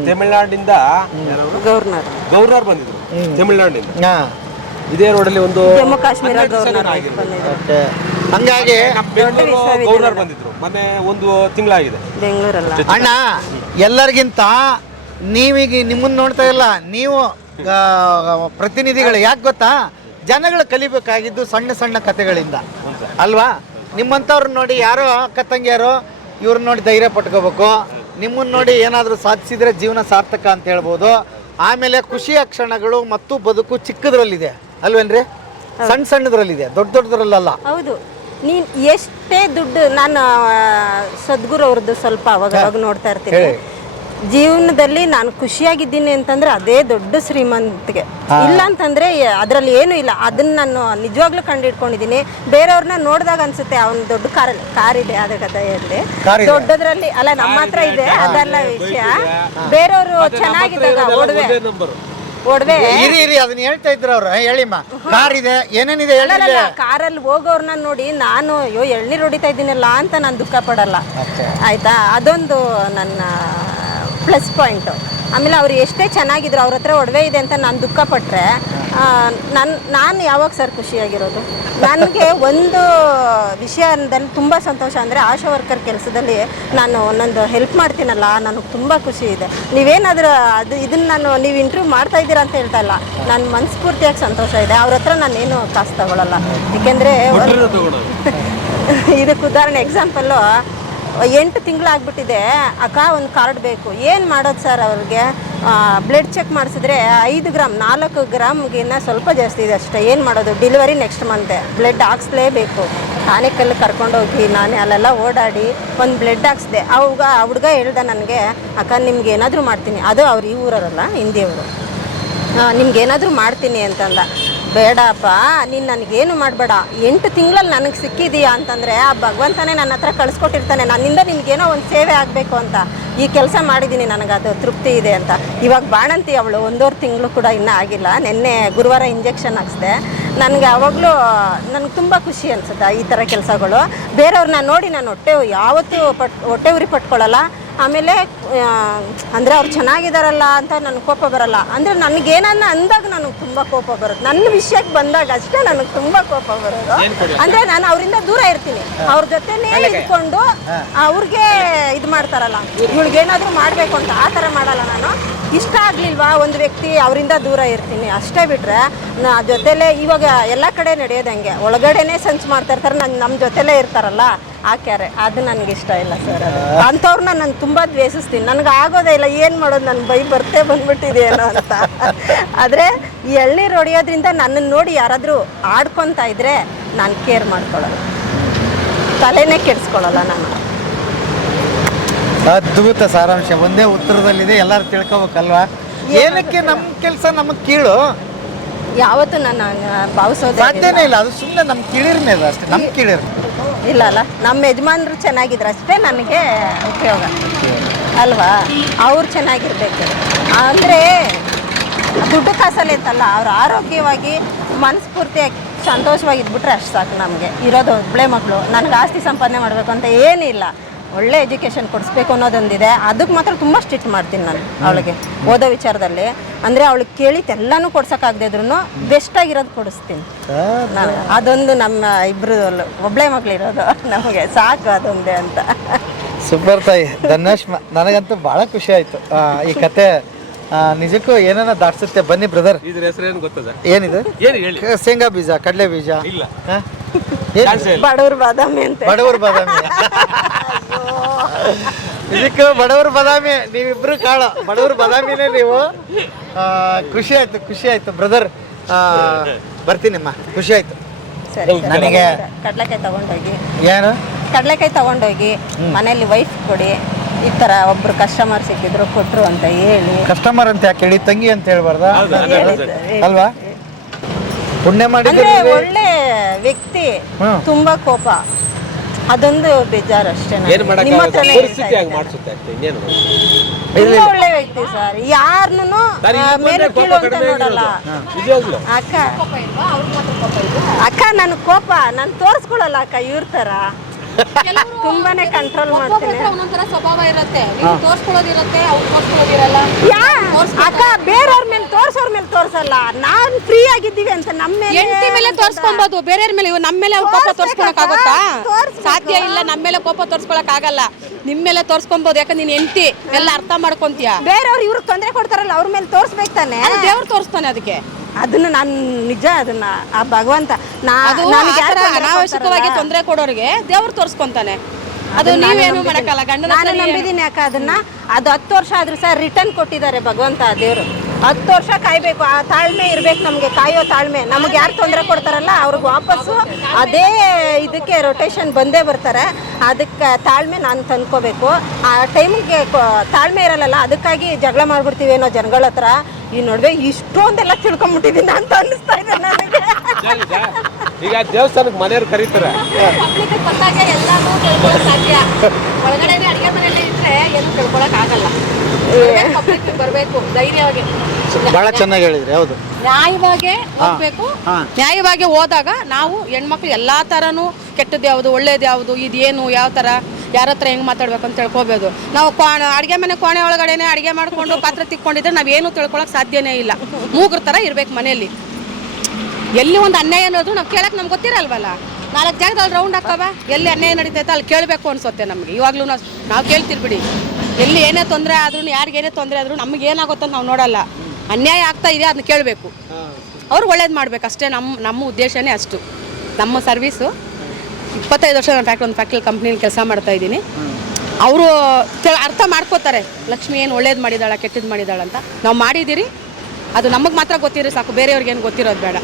ತಮಿಳುನಾಡಿನಿಂದ ಗವರ್ನರ್ ಬಂದಿದ್ರು, ತಮಿಳುನಾಡಿನಿಂದ. ಇದೇ ರೋಡಲ್ಲಿ ಒಂದು ಜಮ್ಮು ಕಾಶ್ಮೀರ ಗವರ್ನರ್ ಬಂದಿದ್ರು. ಹಂಗಾಗಿ ಗವರ್ನರ್ ಬಂದಿದ್ರು ಮೊನ್ನೆ, ಒಂದು ತಿಂಗಳಾಗಿದೆ ಬೆಂಗಳೂರಲ್ಲ. ಅಣ್ಣ, ಎಲ್ಲರಿಗಿಂತ ನೀವೀಗ ನಿಮ್ಮನ್ನ ನೋಡ್ತಾ ಇಲ್ಲ, ನೀವು ಪ್ರತಿನಿಧಿಗಳು. ಯಾಕೆ ಗೊತ್ತಾ? ಜನಗಳು ಕಲಿಬೇಕಾಗಿದ್ದು ಸಣ್ಣ ಸಣ್ಣ ಕಥೆಗಳಿಂದ ಅಲ್ವಾ? ನಿಮ್ಮಂಥವ್ರನ್ನ ನೋಡಿ ಯಾರೋ ಅಕ್ಕ ತಂಗಿಯಾರೋ ಇವ್ರನ್ನ ನೋಡಿ ಧೈರ್ಯ ಪಟ್ಕೋಬೇಕು. ನಿಮ್ಮನ್ನ ನೋಡಿ ಏನಾದರೂ ಸಾಧಿಸಿದ್ರೆ ಜೀವನ ಸಾರ್ಥಕ ಅಂತ ಹೇಳ್ಬೋದು. ಆಮೇಲೆ ಖುಷಿಯ ಕ್ಷಣಗಳು ಮತ್ತು ಬದುಕು ಚಿಕ್ಕದ್ರಲ್ಲಿದೆ ಅಲ್ವೇನ್ರಿ? ಸಣ್ಣದ್ರಲ್ಲಿದೆ, ದೊಡ್ಡದ್ರಲ್ಲ. ಹೌದು. ನೀನು ಎಷ್ಟೇ ದುಡ್ಡು, ನಾನು ಸದ್ಗುರು ಅವ್ರದ್ದು ಸ್ವಲ್ಪ ಅವಾಗ ನೋಡ್ತಾ ಇರ್ತೀನಿ. ಜೀವನದಲ್ಲಿ ನಾನು ಖುಷಿಯಾಗಿದ್ದೀನಿ ಅಂತಂದ್ರೆ ಅದೇ ದೊಡ್ಡ ಶ್ರೀಮಂತಿಗೆ. ಇಲ್ಲ ಅಂತಂದ್ರೆ ಅದರಲ್ಲಿ ಏನೂ ಇಲ್ಲ. ಅದನ್ನ ನಾನು ನಿಜವಾಗ್ಲೂ ಕಂಡಿಡ್ಕೊಂಡಿದ್ದೀನಿ. ಬೇರೆಯವ್ರನ್ನ ನೋಡಿದಾಗ ಅನ್ಸುತ್ತೆ ಅವ್ನು ದೊಡ್ಡ ಕಾರ್ ಇದೆ ಅದ ಕಥೆಯಲ್ಲಿ, ದೊಡ್ಡದ್ರಲ್ಲಿ ಅಲ್ಲ, ನಮ್ಮ ಹತ್ರ ಇದೆ ಅದೆಲ್ಲ ವಿಷಯ. ಬೇರೆಯವರು ಚೆನ್ನಾಗಿದ್ದಾಗ ಒಡವೆ ಅದನ್ನ ಹೇಳ್ತಾ ಇದ್ರು ಅವ್ರು. ಹೇಳಿಮ್ಮ, ಕಾರ್ ಇದೆ, ಏನೇನಿದೆ ಹೇಳಲ್ಲ. ಕಾರಲ್ಲಿ ಹೋಗೋರ್ನ ನೋಡಿ ನಾನು ಎಳ್ನೀರು ಹೊಡಿತಾ ಇದ್ದೀನಲ್ಲ ಅಂತ ನಾನು ದುಃಖ ಪಡಲ್ಲ, ಆಯ್ತಾ? ಅದೊಂದು ನನ್ನ ಪ್ಲಸ್ ಪಾಯಿಂಟು. ಆಮೇಲೆ ಅವ್ರು ಎಷ್ಟೇ ಚೆನ್ನಾಗಿದ್ರು, ಅವ್ರ ಹತ್ರ ಒಡವೆ ಇದೆ ಅಂತ ನಾನು ದುಃಖ ಪಟ್ಟರೆ ನಾನು ಯಾವಾಗ ಸರ್ ಖುಷಿಯಾಗಿರೋದು? ನನಗೆ ಒಂದು ವಿಷಯದಲ್ಲಿ ತುಂಬ ಸಂತೋಷ ಅಂದರೆ ಆಶಾ ವರ್ಕರ್ ಕೆಲಸದಲ್ಲಿ ನಾನು ಒಂದೊಂದು ಹೆಲ್ಪ್ ಮಾಡ್ತೀನಲ್ಲ, ನನಗೆ ತುಂಬ ಖುಷಿ ಇದೆ. ನೀವೇನಾದರೂ ಇದನ್ನು ನೀವು ಇಂಟರ್ವ್ಯೂ ಮಾಡ್ತಾ ಇದ್ದೀರಾ ಅಂತ ಹೇಳ್ತಾ ಇಲ್ಲ, ನನ್ನ ಮನಸ್ಫೂರ್ತಿಯಾಗಿ ಸಂತೋಷ ಇದೆ. ಅವ್ರ ಹತ್ರ ನಾನೇನು ಕಾಸು ತಗೊಳ್ಳಲ್ಲ. ಏಕೆಂದರೆ ಇದಕ್ಕೆ ಉದಾಹರಣೆ ಎಕ್ಸಾಂಪಲ್ಲು, 8 ತಿಂಗಳಾಗ್ಬಿಟ್ಟಿದೆ, ಅಕ್ಕ ಒಂದು ಕಾರ್ಡ್ ಬೇಕು. ಏನು ಮಾಡೋದು ಸರ್? ಅವ್ರಿಗೆ ಬ್ಲಡ್ ಚೆಕ್ ಮಾಡಿಸಿದ್ರೆ 5 ಗ್ರಾಮ್ 4 ಗ್ರಾಮ್ಗಿನ್ನ ಸ್ವಲ್ಪ ಜಾಸ್ತಿ ಇದೆ ಅಷ್ಟೇ. ಏನು ಮಾಡೋದು? ಡೆಲಿವರಿ ನೆಕ್ಸ್ಟ್ ಮಂತೆ, ಬ್ಲಡ್ ಹಾಕ್ಸ್ಲೇಬೇಕು. ಆನೇಕಲ್ಲು ಕರ್ಕೊಂಡೋಗಿ ನಾನೇ ಅಲ್ಲೆಲ್ಲ ಓಡಾಡಿ ಒಂದು ಬ್ಲಡ್ ಹಾಕ್ಸಿದೆ. ಆ ಹುಡುಗ ಹೇಳ್ದೆ ನನಗೆ, ಅಕ್ಕ ನಿಮ್ಗೆ ಏನಾದರೂ ಮಾಡ್ತೀನಿ. ಅದು ಅವ್ರು ಈ ಊರವರಲ್ಲ, ಹಿಂದಿಯವರು. ನಿಮ್ಗೇನಾದರೂ ಮಾಡ್ತೀನಿ ಅಂತಂದ. ಬೇಡಪ್ಪ, ನೀನು ನನಗೇನು ಮಾಡಬೇಡ, 8 ತಿಂಗಳಲ್ಲಿ ನನಗೆ ಸಿಕ್ಕಿದೀಯಾ ಅಂತಂದರೆ ಆ ಭಗವಂತನೇ ನನ್ನ ಹತ್ರ ಕಳಿಸ್ಕೊಟ್ಟಿರ್ತಾನೆ. ನನ್ನಿಂದ ನಿನಗೇನೋ ಒಂದು ಸೇವೆ ಆಗಬೇಕು ಅಂತ ಈ ಕೆಲಸ ಮಾಡಿದ್ದೀನಿ, ನನಗದು ತೃಪ್ತಿ ಇದೆ ಅಂತ. ಇವಾಗ ಬಾಣಂತಿ ಅವಳು 1.5 ತಿಂಗಳು ಕೂಡ ಇನ್ನೂ ಆಗಿಲ್ಲ. ನಿನ್ನೆ ಗುರುವಾರ ಇಂಜೆಕ್ಷನ್ ಹಾಕ್ಸಿದೆ. ನನಗೆ ಆವಾಗಲೂ ನನಗೆ ತುಂಬ ಖುಷಿ ಅನಿಸುತ್ತೆ ಈ ಥರ ಕೆಲಸಗಳು. ಬೇರೆಯವ್ರನ್ನ ನೋಡಿ ನಾನು ಯಾವತ್ತೂ ಹೊಟ್ಟೆ ಉರಿ ಪಟ್ಕೊಳ್ಳಲ್ಲ. ಆಮೇಲೆ ಅಂದರೆ ಅವ್ರು ಚೆನ್ನಾಗಿದ್ದಾರಲ್ಲ ಅಂತ ನನಗೆ ಕೋಪ ಬರಲ್ಲ. ಅಂದರೆ ನನಗೇನನ್ನ ಅಂದಾಗ ನನಗೆ ತುಂಬ ಕೋಪ ಬರುತ್ತೆ. ನನ್ನ ವಿಷಯಕ್ಕೆ ಬಂದಾಗ ಅಷ್ಟೇ ನನಗೆ ತುಂಬ ಕೋಪ ಬರೋದು. ಅಂದರೆ ನಾನು ಅವರಿಂದ ದೂರ ಇರ್ತೀನಿ, ಅವ್ರ ಜೊತೆನೇ ಇದ್ಕೊಂಡು ಅವ್ರಿಗೆ ಇದು ಮಾಡ್ತಾರಲ್ಲ, ಇವಳಿಗೇನಾದರೂ ಮಾಡಬೇಕು ಅಂತ ಆ ಥರ ಮಾಡಲ್ಲ. ನಾನು ಇಷ್ಟ ಆಗಲಿಲ್ವಾ ಒಂದು ವ್ಯಕ್ತಿ, ಅವರಿಂದ ದೂರ ಇರ್ತೀನಿ ಅಷ್ಟೇ. ಬಿಟ್ಟರೆ ಜೊತೆಲೇ ಇವಾಗ ಎಲ್ಲ ಕಡೆ ನಡೆಯೋದು ಹಂಗೆ, ಒಳಗಡೆನೇ ಸಂಚು ಮಾಡ್ತಾ ಇರ್ತಾರೆ, ನಮ್ಮ ಜೊತೆಲೇ ಇರ್ತಾರಲ್ಲ ಆಕ್ಯಾರೆ, ಅದು ನನಗೆ ಇಷ್ಟ ಇಲ್ಲ ಸರ್. ಅದು ಅಂಥವ್ರನ್ನ ನಾನು ತುಂಬ ದ್ವೇಷಿಸ್ತೀನಿ. ನನಗೆ ಆಗೋದೇ ಇಲ್ಲ, ಏನು ಮಾಡೋದು, ನನ್ನ ಬೈ ಬರ್ತೇ ಬಂದ್ಬಿಟ್ಟಿದೆಯೇನೋ ಅಂತ. ಆದರೆ ಈ ಎಳ್ನೀರು ಹೊಡೆಯೋದ್ರಿಂದ ನನ್ನನ್ನು ನೋಡಿ ಯಾರಾದರೂ ಆಡ್ಕೊತಾ ಇದ್ರೆ ನಾನು ಕೇರ್ ಮಾಡ್ಕೊಳ್ಳಲ್ಲ, ತಲೆನೇ ಕೆಡಿಸ್ಕೊಳ್ಳಲ್ಲ ನಾನು. ಅದ್ಭುತ ಸಾರಾಂಶ, ಒಂದೇ ಉತ್ತರದಲ್ಲಿದೆ, ಎಲ್ಲರೂ ತಿಳ್ಕೊಬೇಕಲ್ವಾ? ಏನಕ್ಕೆ ನಮ್ಮ ಕೆಲಸ ನಮಗೆ ಕೀಳು ಯಾವತ್ತೂ ನಾನು ಭಾವಿಸೋದೇ ಸಾಧ್ಯನೇ ಇಲ್ಲ. ಅದು ಸುಮ್ಮನೆ ನಮ್ಮ ಕೀಳಿರ್ನೇ ಅದು ಅಷ್ಟೇ, ನಮ್ಮ ಕೀಳಿರ್ ಇಲ್ಲ ಅಲ್ಲ. ನಮ್ಮ ಯಜಮಾನ್ರು ಚೆನ್ನಾಗಿದ್ರೆ ಅಷ್ಟೇ ನನಗೆ ಉಪಯೋಗ ಅಲ್ವಾ? ಅವ್ರು ಚೆನ್ನಾಗಿರ್ಬೇಕು. ಅಂದರೆ ದುಡ್ಡು ಕಾಸಲ್ಲಿ ಇತ್ತಲ್ಲ, ಅವ್ರು ಆರೋಗ್ಯವಾಗಿ ಮನಸ್ಫೂರ್ತಿಯಾಗಿ ಸಂತೋಷವಾಗಿ ಇದ್ಬಿಟ್ರೆ ಅಷ್ಟು ಸಾಕು. ನಮಗೆ ಇರೋದು ಒಬ್ಬಳೆ ಮಕ್ಕಳು, ನನಗೆ ಆಸ್ತಿ ಸಂಪಾದನೆ ಮಾಡಬೇಕು ಅಂತ ಏನಿಲ್ಲ, ಒಳ್ಳೆ ಎಜುಕೇಷನ್ ಕೊಡಿಸ್ಬೇಕು ಅನ್ನೋದೊಂದಿದೆ. ಅದಕ್ಕೆ ಮಾತ್ರ ತುಂಬ ಸ್ಟ್ರಿಕ್ಟ್ ಮಾಡ್ತೀನಿ ನಾನು ಅವಳಿಗೆ ಓದೋ ವಿಚಾರದಲ್ಲಿ. ಅಂದರೆ ಅವಳಿಗೆ ಕೇಳಿದ್ದೆಲ್ಲನೂ ಕೊಡ್ಸೋಕ್ಕಾಗದೇ ಇದ್ರೂ ಬೆಸ್ಟಾಗಿರೋದು ಕೊಡಿಸ್ತೀನಿ ನಾನು. ಅದೊಂದು ನಮ್ಮ ಇಬ್ಬರು ಒಬ್ಬಳೆ ಮಕ್ಕಳಿರೋದು ನಮಗೆ ಸಾಕು ಅದೊಂದೇ ಅಂತ. ಸೂಪರ್ ತಾಯಿ ಧನ್ಯಶ್ಮ, ನನಗಂತೂ ಭಾಳ ಖುಷಿ ಆಯಿತು ಈ ಕತೆ. ನಿಜಕ್ಕೂ ಏನೇನೋ ದಾಟ್ಸುತ್ತೆ. ಬನ್ನಿ ಬ್ರದರ್, ಇದ್ರ ಹೆಸರು ಏನು ಗೊತ್ತದ? ಏನಿದೆ? ಏನು ಹೇಳಿ? ಶೇಂಗಾ ಬೀಜ, ಕಡಲೆ ಬೀಜ ಇಲ್ಲ, ಬಡವ್ರ ಬಾದಾಮಿ ಅಂತ. ಬಡವ್ರ ಬಾದಾಮಿ. ಇದಕ್ಕೆ ಬಡವ್ರ ಬಾದಾಮಿ, ನೀವಿಬ್ರು ಕಾಳ ಬಡವ್ರ ಬಾದಾಮಿನೇ ನೀವು. ಖುಷಿ ಆಯ್ತು, ಖುಷಿ ಆಯ್ತು ಬ್ರದರ್. ಬರ್ತೀನಿಮ್ಮ, ಖುಷಿ ಆಯ್ತು. ಸರಿ, ನನಗೆ ಕಡಲೆಕಾಯಿ ತಗೊಂಡೋಗಿ, ಏನು ಕಡಲೆಕಾಯಿ ತಗೊಂಡೋಗಿ ಮನೇಲಿ ವೈಫ್ ಕೊಡಿ, ಈ ಥರ ಒಬ್ರು ಕಸ್ಟಮರ್ ಸಿಕ್ಕಿದ್ರು ಕೊಟ್ರು ಅಂತ ಹೇಳಿ. ಕಸ್ಟಮರ್ ಅಂತ ಯಾಕೆ ಹೇಳಿ, ತಂಗಿ ಅಂತ ಹೇಳ್ಬಾರ್ದಾ? ಹೇಳಿದ್ರು. ಅಲ್ವಾ? ಪುಣ್ಯ ಅಂದ್ರೆ ಮಾಡಿದ್ರೆ ಒಳ್ಳೆ ವ್ಯಕ್ತಿ, ತುಂಬಾ ಕೋಪ, ಅದೊಂದು ಬೇಜಾರು ಅಷ್ಟೇ. ಏನು ನಿಮ್ಮ ಮಾಡಕ್ಕಾಗಲ್ಲ, ಹತ್ರನೇ ಪರಿಸ್ಥಿತಿ ಹಂಗೆ ಮಾಡಿಸುತ್ತೆ ಅಷ್ಟೇ, ಇನ್ನೇನು? ತುಂಬಾ ಒಳ್ಳೆ ವ್ಯಕ್ತಿ ಸರ್, ಯಾರನ್ನು ಮೇಲೆ ಕೀಳು ಅಂತ ನೋಡಲ್ಲ. ನಿಜವಾಗ್ಲೂ ಅಕ್ಕ ಅಕ್ಕ ನನ್ ಕೋಪ ನಾನು ತೋರ್ಸ್ಕೊಳಲ್ಲ ಅಕ್ಕ, ಇವ್ರ ತರ ತುಂಬಾನೇ ಕಂಟ್ರೋಲ್ ಮಾಡ್ತೀನಿ. ಒಂದೊಂದರ ಸ್ವಭಾವ ಇರುತ್ತೆ, ತೋರ್ಸ್ಕೊಳ್ಳೋದಿರುತ್ತೆ, ಅವ್ರು ತೋರ್ಸ್ಕೊಳ್ಳೋದಿರಲ್ಲ. ಅಕ್ಕ ಬೇರೆಯವ್ರ ಮೇಲೆ ತೋರ್ಸೋರ್ ಮೇಲೆ ತೋರ್ಸಲ್ಲ, ನಾನ್ ಫ್ರೀ ಆಗಿದ್ದೀವಿ ಅಂತ ನಮ್ಮ ಹೆಂಡತಿ ಮೇಲೆ ತೋರ್ಸ್ಕೊಬಹುದು, ಬೇರೆಯವ್ರ ಮೇಲೆ. ನಮ್ಮ ಮೇಲೆ ಅವ್ರ ಕೋಪ ತೋರ್ಸ್ಕೊಳಕ್ ಆಗುತ್ತಾ? ಸಾಧ್ಯ ಇಲ್ಲ, ನಮ್ಮ ಮೇಲೆ ಕೋಪ ತೋರ್ಸ್ಕೊಳಕ್ ಆಗಲ್ಲ. ನಿಮ್ ಮೇಲೆ ತೋರ್ಸ್ಕೊಬಹುದು, ಯಾಕಂದ್ರೆ ನೀನ್ ಹೆಂಡತಿ ಎಲ್ಲ ಅರ್ಥ ಮಾಡ್ಕೊಂತೀಯ. ಬೇರೆಯವ್ರು ಇವ್ರಿಗೆ ತೊಂದರೆ ಕೊಡ್ತಾರಲ್ಲ, ಅವ್ರ ಮೇಲೆ ತೋರ್ಸ್ಬೇಕು ತಾನೆ. ದೇವ್ರು ತೋರಿಸ್ತಾನೆ ಅದಕ್ಕೆ. ಅದನ್ನ ನಾನು ನಿಜ, ಅದನ್ನ ಆ ಭಗವಂತ ಅನಾವಶ್ಯಕವಾಗಿ ತೊಂದರೆ ಕೊಡೋರಿಗೆ ದೇವ್ರು ತೋರ್ಸ್ಕೊಂತಾನೆ. ಅದು ನೀವೇನು ಮಾಡಕ್ಕಲ್ಲ. ನಾನು ನಂಬಿದ್ದೀನಿ ಅಕ್ಕ ಅದನ್ನ. ಅದು 10 ವರ್ಷ ಆದ್ರೂ ಸಹ ರಿಟರ್ನ್ ಕೊಟ್ಟಿದ್ದಾರೆ ಭಗವಂತ ದೇವರು. 10 ವರ್ಷ ಕಾಯ್ಬೇಕು, ಆ ತಾಳ್ಮೆ ಇರ್ಬೇಕು ನಮ್ಗೆ, ಕಾಯೋ ತಾಳ್ಮೆ. ನಮ್ಗೆ ಯಾರು ತೊಂದರೆ ಕೊಡ್ತಾರಲ್ಲ ಅವ್ರಿಗೆ ವಾಪಸ್ಸು ಅದೇ ಇದಕ್ಕೆ ರೊಟೇಷನ್ ಬಂದೇ ಬರ್ತಾರೆ. ಅದಕ್ಕೆ ತಾಳ್ಮೆ ನಾನು ತಂದ್ಕೋಬೇಕು. ಆ ಟೈಮಿಗೆ ತಾಳ್ಮೆ ಇರಲ್ಲ, ಅದಕ್ಕಾಗಿ ಜಗಳ ಮಾಡ್ಬಿಡ್ತೀವಿ ಏನೋ ಜನಗಳ ಹತ್ರ. ಈ ನಡುವೆ ಇಷ್ಟೊಂದೆಲ್ಲ ತಿಳ್ಕೊಂಬಿಟ್ಟಿದ್ದೀನಿ ಅಂತ ಅನ್ನಿಸ್ತಾ ಇದೆ ನನಗೆ. ಈಗ ದೇವಸ್ಥಾನಕ್ಕೆ ಮನೆಯವ್ರು ಕರೀತಾರೆ, ಬಂದಾಗ ಎಲ್ಲಾನು ತಿಳ್ಕೊಳ್ಳೋಕೆ ಸಾಧ್ಯ. ಒಳಗಡೆ ಅಡಿಗೆ ಮನೆಯಲ್ಲಿ ಇದ್ರೆ ಏನು ತಿಳ್ಕೊಳಕ್ ಆಗಲ್ಲ. ಬರ್ಬೇಕು ಧೈರ್ಯವಾಗಿ. ಬಹಳ ಚೆನ್ನಾಗಿ ಹೇಳಿದ್ರಿ. ಹೌದು, ನ್ಯಾಯವಾಗಿ ಹೋಗ್ಬೇಕು. ನ್ಯಾಯವಾಗಿ ಹೋದಾಗ ನಾವು ಹೆಣ್ಮಕ್ಳು ಎಲ್ಲಾ ತರನು ಕೆಟ್ಟದ್ದು ಯಾವುದು ಒಳ್ಳೇದು ಯಾವುದು ಇದೇನು ಯಾವ ತರ ಯಾರ ಹತ್ರ ಹೆಂಗ್ ಮಾತಾಡ್ಬೇಕು ಅಂತ ತಿಳ್ಕೊಬೋದು. ನಾವು ಅಡಿಗೆ ಮನೆ ಕೋಣೆ ಒಳಗಡೆನೆ ಅಡಿಗೆ ಮಾಡ್ಕೊಂಡು ಪಾತ್ರೆ ತಿಕ್ಕೊಂಡಿದ್ರೆ ನಾವೇನು ತಿಳ್ಕೊಳಕ್ ಸಾಧ್ಯನೇ ಇಲ್ಲ. ಮೂಗ್ರ ತರ ಇರ್ಬೇಕು ಮನೆಯಲ್ಲಿ. ಎಲ್ಲಿ ಒಂದು ಅನ್ಯಾಯ ಅನ್ನೋದು ನಾವು ಕೇಳಕ್ ನಮ್ಗೆ ಗೊತ್ತಿರಲ್ವಲ್ಲ. 4 ಜಾಗದಲ್ಲಿ ರೌಂಡ್ ಹಾಕವ, ಎಲ್ಲಿ ಅನ್ಯಾಯ ನಡೀತೈತೆ ಅಲ್ಲಿ ಕೇಳಬೇಕು ಅನ್ಸುತ್ತೆ ನಮಗೆ. ಇವಾಗ್ಲೂ ನಾವು ಕೇಳ್ತಿರ್ಬಿಡಿ, ಎಲ್ಲಿ ಏನೇ ತೊಂದರೆ ಆದ್ರೂ ಯಾರಿಗೇನೇ ತೊಂದರೆ ಆದ್ರೂ ನಮ್ಗೆ ಏನಾಗುತ್ತಂತ ನಾವು ನೋಡಲ್ಲ. ಅನ್ಯಾಯ ಆಗ್ತಾ ಇದೆ ಅದನ್ನ ಕೇಳಬೇಕು, ಅವ್ರು ಒಳ್ಳೇದು ಮಾಡ್ಬೇಕು ಅಷ್ಟೇ. ನಮ್ಮ ಉದ್ದೇಶನೇ ಅಷ್ಟು. ನಮ್ಮ ಸರ್ವೀಸು 25 ವರ್ಷ ನಾನು ಒಂದು ಫ್ಯಾಕ್ಟ್ರಿ ಕಂಪ್ನಿಲಿ ಕೆಲಸ ಮಾಡ್ತಾ ಇದ್ದೀನಿ. ಅವರು ಅರ್ಥ ಮಾಡ್ಕೋತಾರೆ, ಲಕ್ಷ್ಮಿ ಏನು ಒಳ್ಳೇದು ಮಾಡಿದಾಳ ಕೆಟ್ಟದ್ದು ಮಾಡಿದಾಳ ಅಂತ. ನಾವು ಮಾಡಿದ್ದೀರಿ, ಅದು ನಮಗೆ ಮಾತ್ರ ಗೊತ್ತಿರೋ ಸಾಕು, ಬೇರೆಯವ್ರಿಗೇನು ಗೊತ್ತಿರೋದು ಬೇಡ.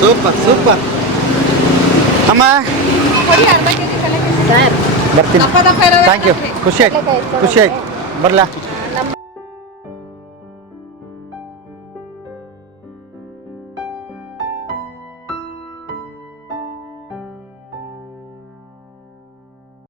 ಸೂಪರ್ ಸೂಪರ್ ಅಮ್ಮ, ಬರ್ತೀನಿ. ಥ್ಯಾಂಕ್ ಯು, ಖುಷಿ ಆಯ್ತು, ಖುಷಿ ಆಯ್ತು. ಬರಲಾ?